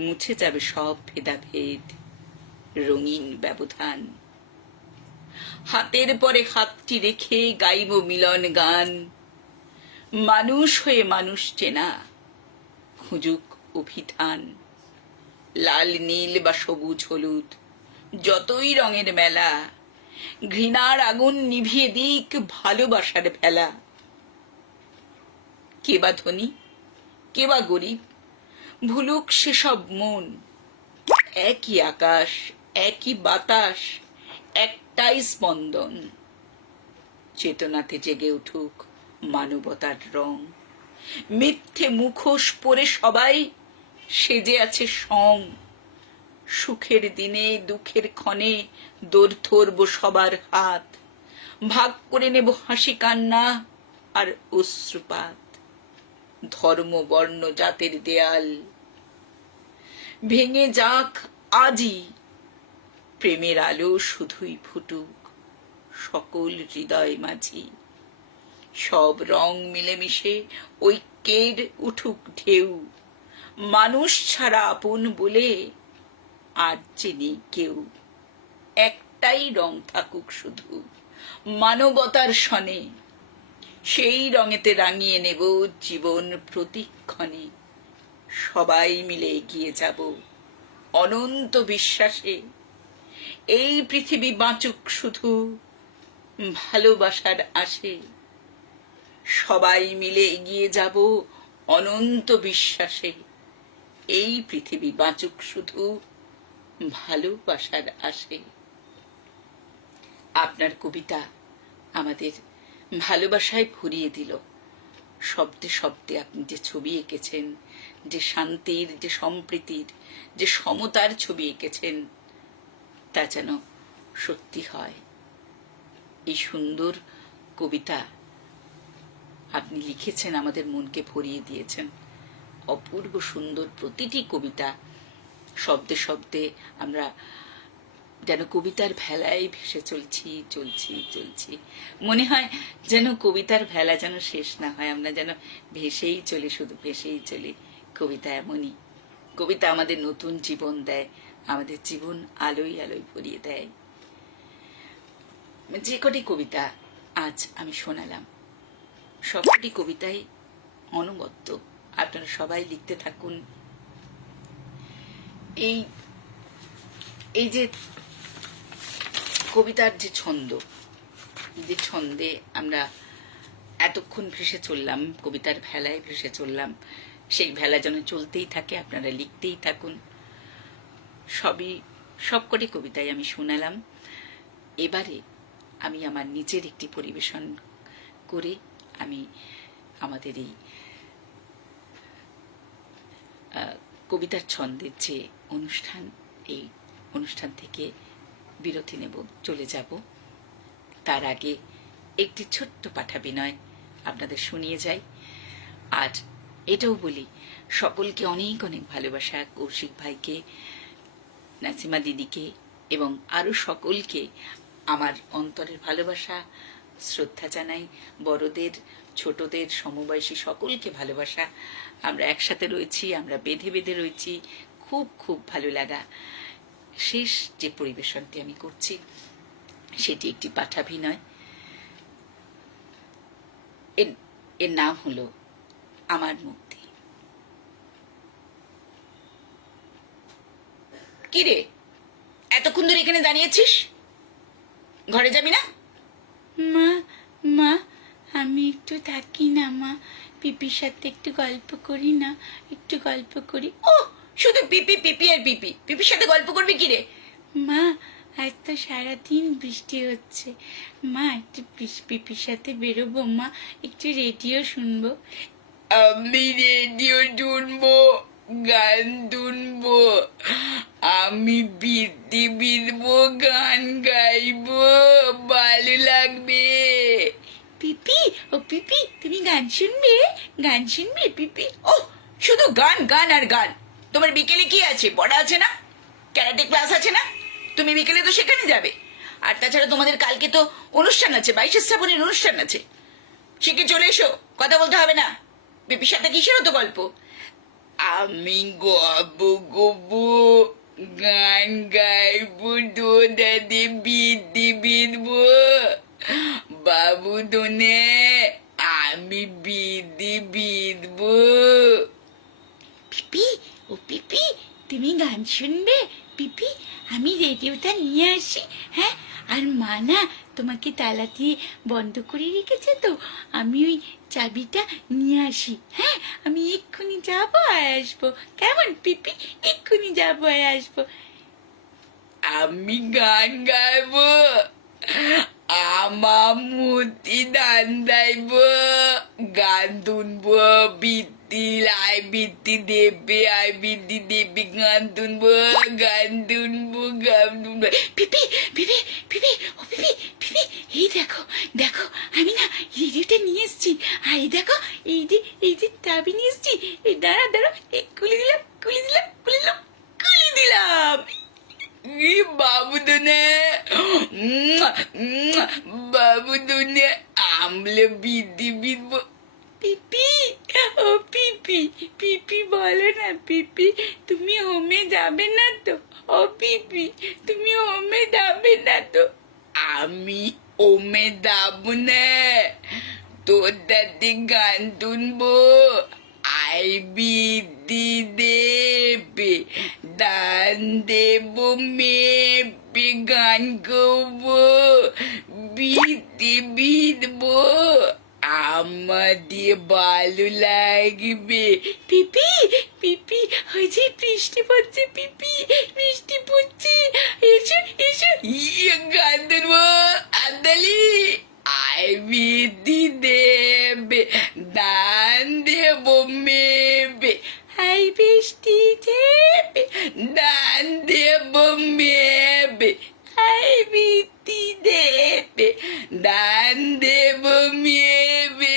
মুছে যাবে সব ভেদাভেদ, রঙিন ব্যবধান। হাতের পরে হাতটি রেখে গাইব মিলন গান, মানুষ হয়ে মানুষ চেনা খুঁজুক অভিধান। লাল নীল বা সবুজ হলুদ যতই রঙের মেলা, ঘৃণার আগুন নিভিয়ে দিক ভালোবাসার ফেলা। কে বা ধনী, কে বা গরিব, ভুলুক সেসব মন, একই আকাশ, একই বাতাস, একটাই স্পন্দন। চেতনাতে জেগে উঠুক মানবতার রং, মিথ্যে মুখোশ পরে সবাই সেজে আছে সং। সুখের দিনে দুঃখের ক্ষণে দোর ধরব সবার হাত, ভাগ করে নেব হাসি কান্না আর অশ্রুপাত। ধর্ম বর্ণ জাতের দেয়াল ভেঙে যাক আজই, প্রেমের আলো শুধুই ফুটুক সকল হৃদয় মাঝি। সব রং মিলেমিশে ঐক্যের উঠুক ঢেউ, মানুষ ছাড়া আপন বলে আর যে নেই কেউ। একটাই রং থাকুক শুধু মানবতার সনে, সেই রঙেতে রাঙিয়ে নেব জীবন প্রতিক্ষণে। সবাই মিলে এগিয়ে যাব অনন্ত বিশ্বাসে, এই পৃথিবী বাঁচুক শুধু ভালোবাসার আশে। সবাই মিলে এগিয়ে যাব অনন্ত বিশ্বাসে, এই পৃথিবী বাঁচুক শুধু ভালোবাসার আশে। আপনার কবিতা আমাদের ভালোবাসায় ভরিয়ে দিল। শব্দে শব্দে আপনি যে ছবি এঁকেছেন, যে শান্তির, যে সম্প্রীতির, যে সমতার ছবি এঁকেছেন, তা যেন সত্যি হয়। এই সুন্দর কবিতা আপনি লিখেছেন, আমাদের মনকে ভরিয়ে দিয়েছেন। অপূর্ব সুন্দর প্রতিটি কবিতা, শব্দে শব্দে আমরা যেন কবিতার ভেলায় ভেসে চলছি চলছি চলছি। মনে হয় যেন কবিতার ভেলা যেন শেষ না হয়, আমরা যেন ভেসেই চলি, শুধু ভেসেই চলি। কবিতা এমনই, কবিতা আমাদের নতুন জীবন দেয়, আমাদের জীবন আলোয় আলোয় ভরিয়ে দেয়। যে কটি কবিতা আজ আমি শোনালাম, সবকটি কবিতাই অনবদ্য। আপনারা সবাই লিখতে থাকুন। এই এই যে কবিতার যে ছন্দ, যে ছন্দে আমরা এতক্ষণ ভেসে চললাম, কবিতার ভেলায় ভেসে চললাম, সেই ভেলা যেন চলতেই থাকে। আপনারা লিখতেই থাকুন। সবকটি কবিতাই আমি শোনালাম। এবারে আমি আমার নিজের একটি পরিবেশন করে আমি আমাদের এই কবিতার ছন্দের যে অনুষ্ঠান, এই অনুষ্ঠান থেকে বিরতি নেব, চলে যাব। তার আগে একটি ছোট্ট পাঠাবিনয় আপনাদের শুনিয়ে যাই। আর এটাও বলি, সকলকে অনেক অনেক ভালোবাসা। কৌশিক ভাইকে, নাসিমা দিদিকে এবং আরো সকলকে আমার অন্তরের ভালোবাসা, শ্রদ্ধা জানাই। বড়দের, ছোটদের, সমবয়সী সকলকে ভালোবাসা। আমরা একসাথে রয়েছি, আমরা বেঁধে বেঁধে রয়েছি। খুব খুব ভালো লাগা। শেষ যে পরিবেশনটি আমি করছি সেটি একটি পাঠাভিনয়। এর নাম হলো আমার মুক্তি। কিরে, এতক্ষণ ধরে এখানে দাঁড়িয়েছিস? ঘরে যাবি না? মা মা আমি একটু থাকি না মা, পিপির সাথে একটু গল্প করি না, একটু গল্প করি। ও শুধু পিপি পিপি আর পিপি। পিপির সাথে গল্প করবি কি রে? মা আজ তো সারাদিন বৃষ্টি হচ্ছে, মা একটু পিপির সাথে বেরোবো মা, একটু রেডিও শুনবো। আমি রেডিও শুনবো, গান শুনবো, আমি বৃত্তি বিঁধবো, গান গাইবো, ভালো লাগবে। পিপি, ও পিপি তুমি গান শুনবে? গান শুনবে পিপি? ও শুধু গান গান আর গান। তোমার বিকেলে কি আছে? পড়া আছে না? ক্যারাটে ক্লাস আছে না? তুমি বিকেলে তো সেখানে যাবে। আর তাছাড়া তোমাদের কালকে তো অনুষ্ঠান আছে, 22শে শ্রাবণের অনুষ্ঠান আছে। শিখে চলে এসো, কথা বলতে হবে না। পিপির সাথে কিসের হতো গল্প? আমি গব গান গাইবো, দাদি বিদ্যি বিদবো, বাবু দোনে আমি বিদ্যি বিদবো। পিপি, ও পিপি তুমি গান শুনবে? পিপি আমি রেডিওটা নিয়ে আসি, হ্যাঁ? আর মা না তোমাকে তালা দিয়ে বন্ধ করে রেখেছে, তো আমি ওই চাবিটা নিয়ে আসি, হ্যাঁ? আমি এক্ষুনি যাবো আর আসবো, কেমন পিপি? এক্ষুনি যাবো আর আসবো। আমি গান গাইবো, আমার মূর্তি দান দাইব, গান শুনবো, বৃত্তি আয় বৃত্তি দেবে, আয় বৃত্তি দেবে, গান শুনবো, গান শুনবো, গান শুনবো। পিপি পিপি পিপি, ও পিপি পিপি, এই দেখো দেখো, আমি না রেডিওটা নিয়ে এসছি, আর এই দেখো এই যে চাবি নিয়ে এসছি, এই দাঁড়া দাঁড়া, এই খুলে দিলাম খুলে দিলাম খুলে দিলাম খুলে দিলাম। বাবু দোনে, বাবু দোনে আমলে বিদ্যি বিদবো। পিপি, ও পিপি পিপি বলো না পিপি, তুমি হোমে যাবে না তো? ও পিপি তুমি হোমে যাবে না তো? আমি ওমে যাবো না, তোর দাদি গান শুনবো, আই বিদ্যি দেবে, দান দেবো, মেপে গান গাবো, বিদ্যি বিদবো, আমাদের ভালো লাগবে। পিপি পিপি, ওই যে বৃষ্টি পড়ছে পিপি, বৃষ্টি পড়ছে, এসো এসো। গান শুনবো, আদালি আই বিদ্যি দেবে, দান দেবো, মেবে, হাই বৃষ্টি ঝেপে, দান দেবো, মেবে, হাই বৃষ্টি দেবে, দান দেবো, মেবে,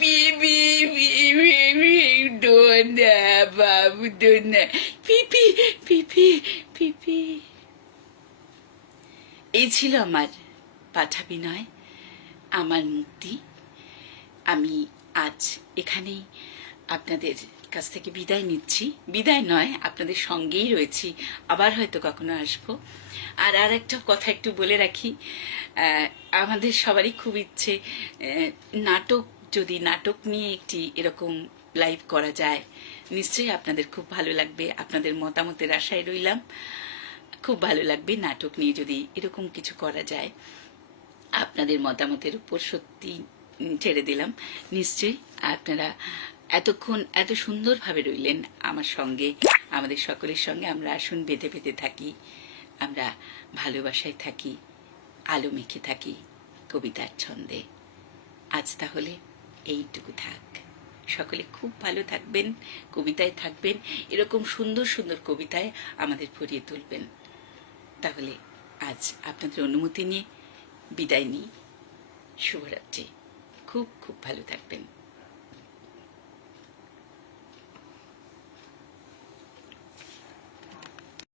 বিবি বিবি ডোনা, বাবু ডোনা। পিপি পিপি পিপি। এই ছিল আমার পাঠাবিনয়, আমার মুক্তি। আমি আজ এখানেই আপনাদের কাছ থেকে বিদায় নিচ্ছি। বিদায় নয়, আপনাদের সঙ্গেই রয়েছি, আবার হয়তো কখনো আসবো। আর একটা কথা একটু বলে রাখি, আমাদের সবারই খুব ইচ্ছে নাটক নিয়ে একটি এরকম লাইভ করা যায়। নিশ্চয়ই আপনাদের খুব ভালো লাগবে, আপনাদের মতামতের আশায় রইলাম। খুব ভালো লাগবে নাটক নিয়ে যদি এরকম কিছু করা যায়। আপনাদের মতামতের উপর সত্যি ছেড়ে দিলাম। নিশ্চয়ই আপনারা এতক্ষণ এত সুন্দরভাবে রইলেন আমার সঙ্গে, আমাদের সকলের সঙ্গে আমরা আসন বেঁধে বেঁধে থাকি, আমরা ভালোবাসায় থাকি, আলো মেখে থাকি কবিতার ছন্দে। আজ তাহলে এইটুকু থাক। সকলে খুব ভালো থাকবেন, কবিতায় থাকবেন, এরকম সুন্দর সুন্দর কবিতায় আমাদের ভরিয়ে তুলবেন। তাহলে আজ আপনাদের অনুমতি নিয়ে বিদায় নিই। শুভরাত্রি। খুব খুব ভালো থাকবেন।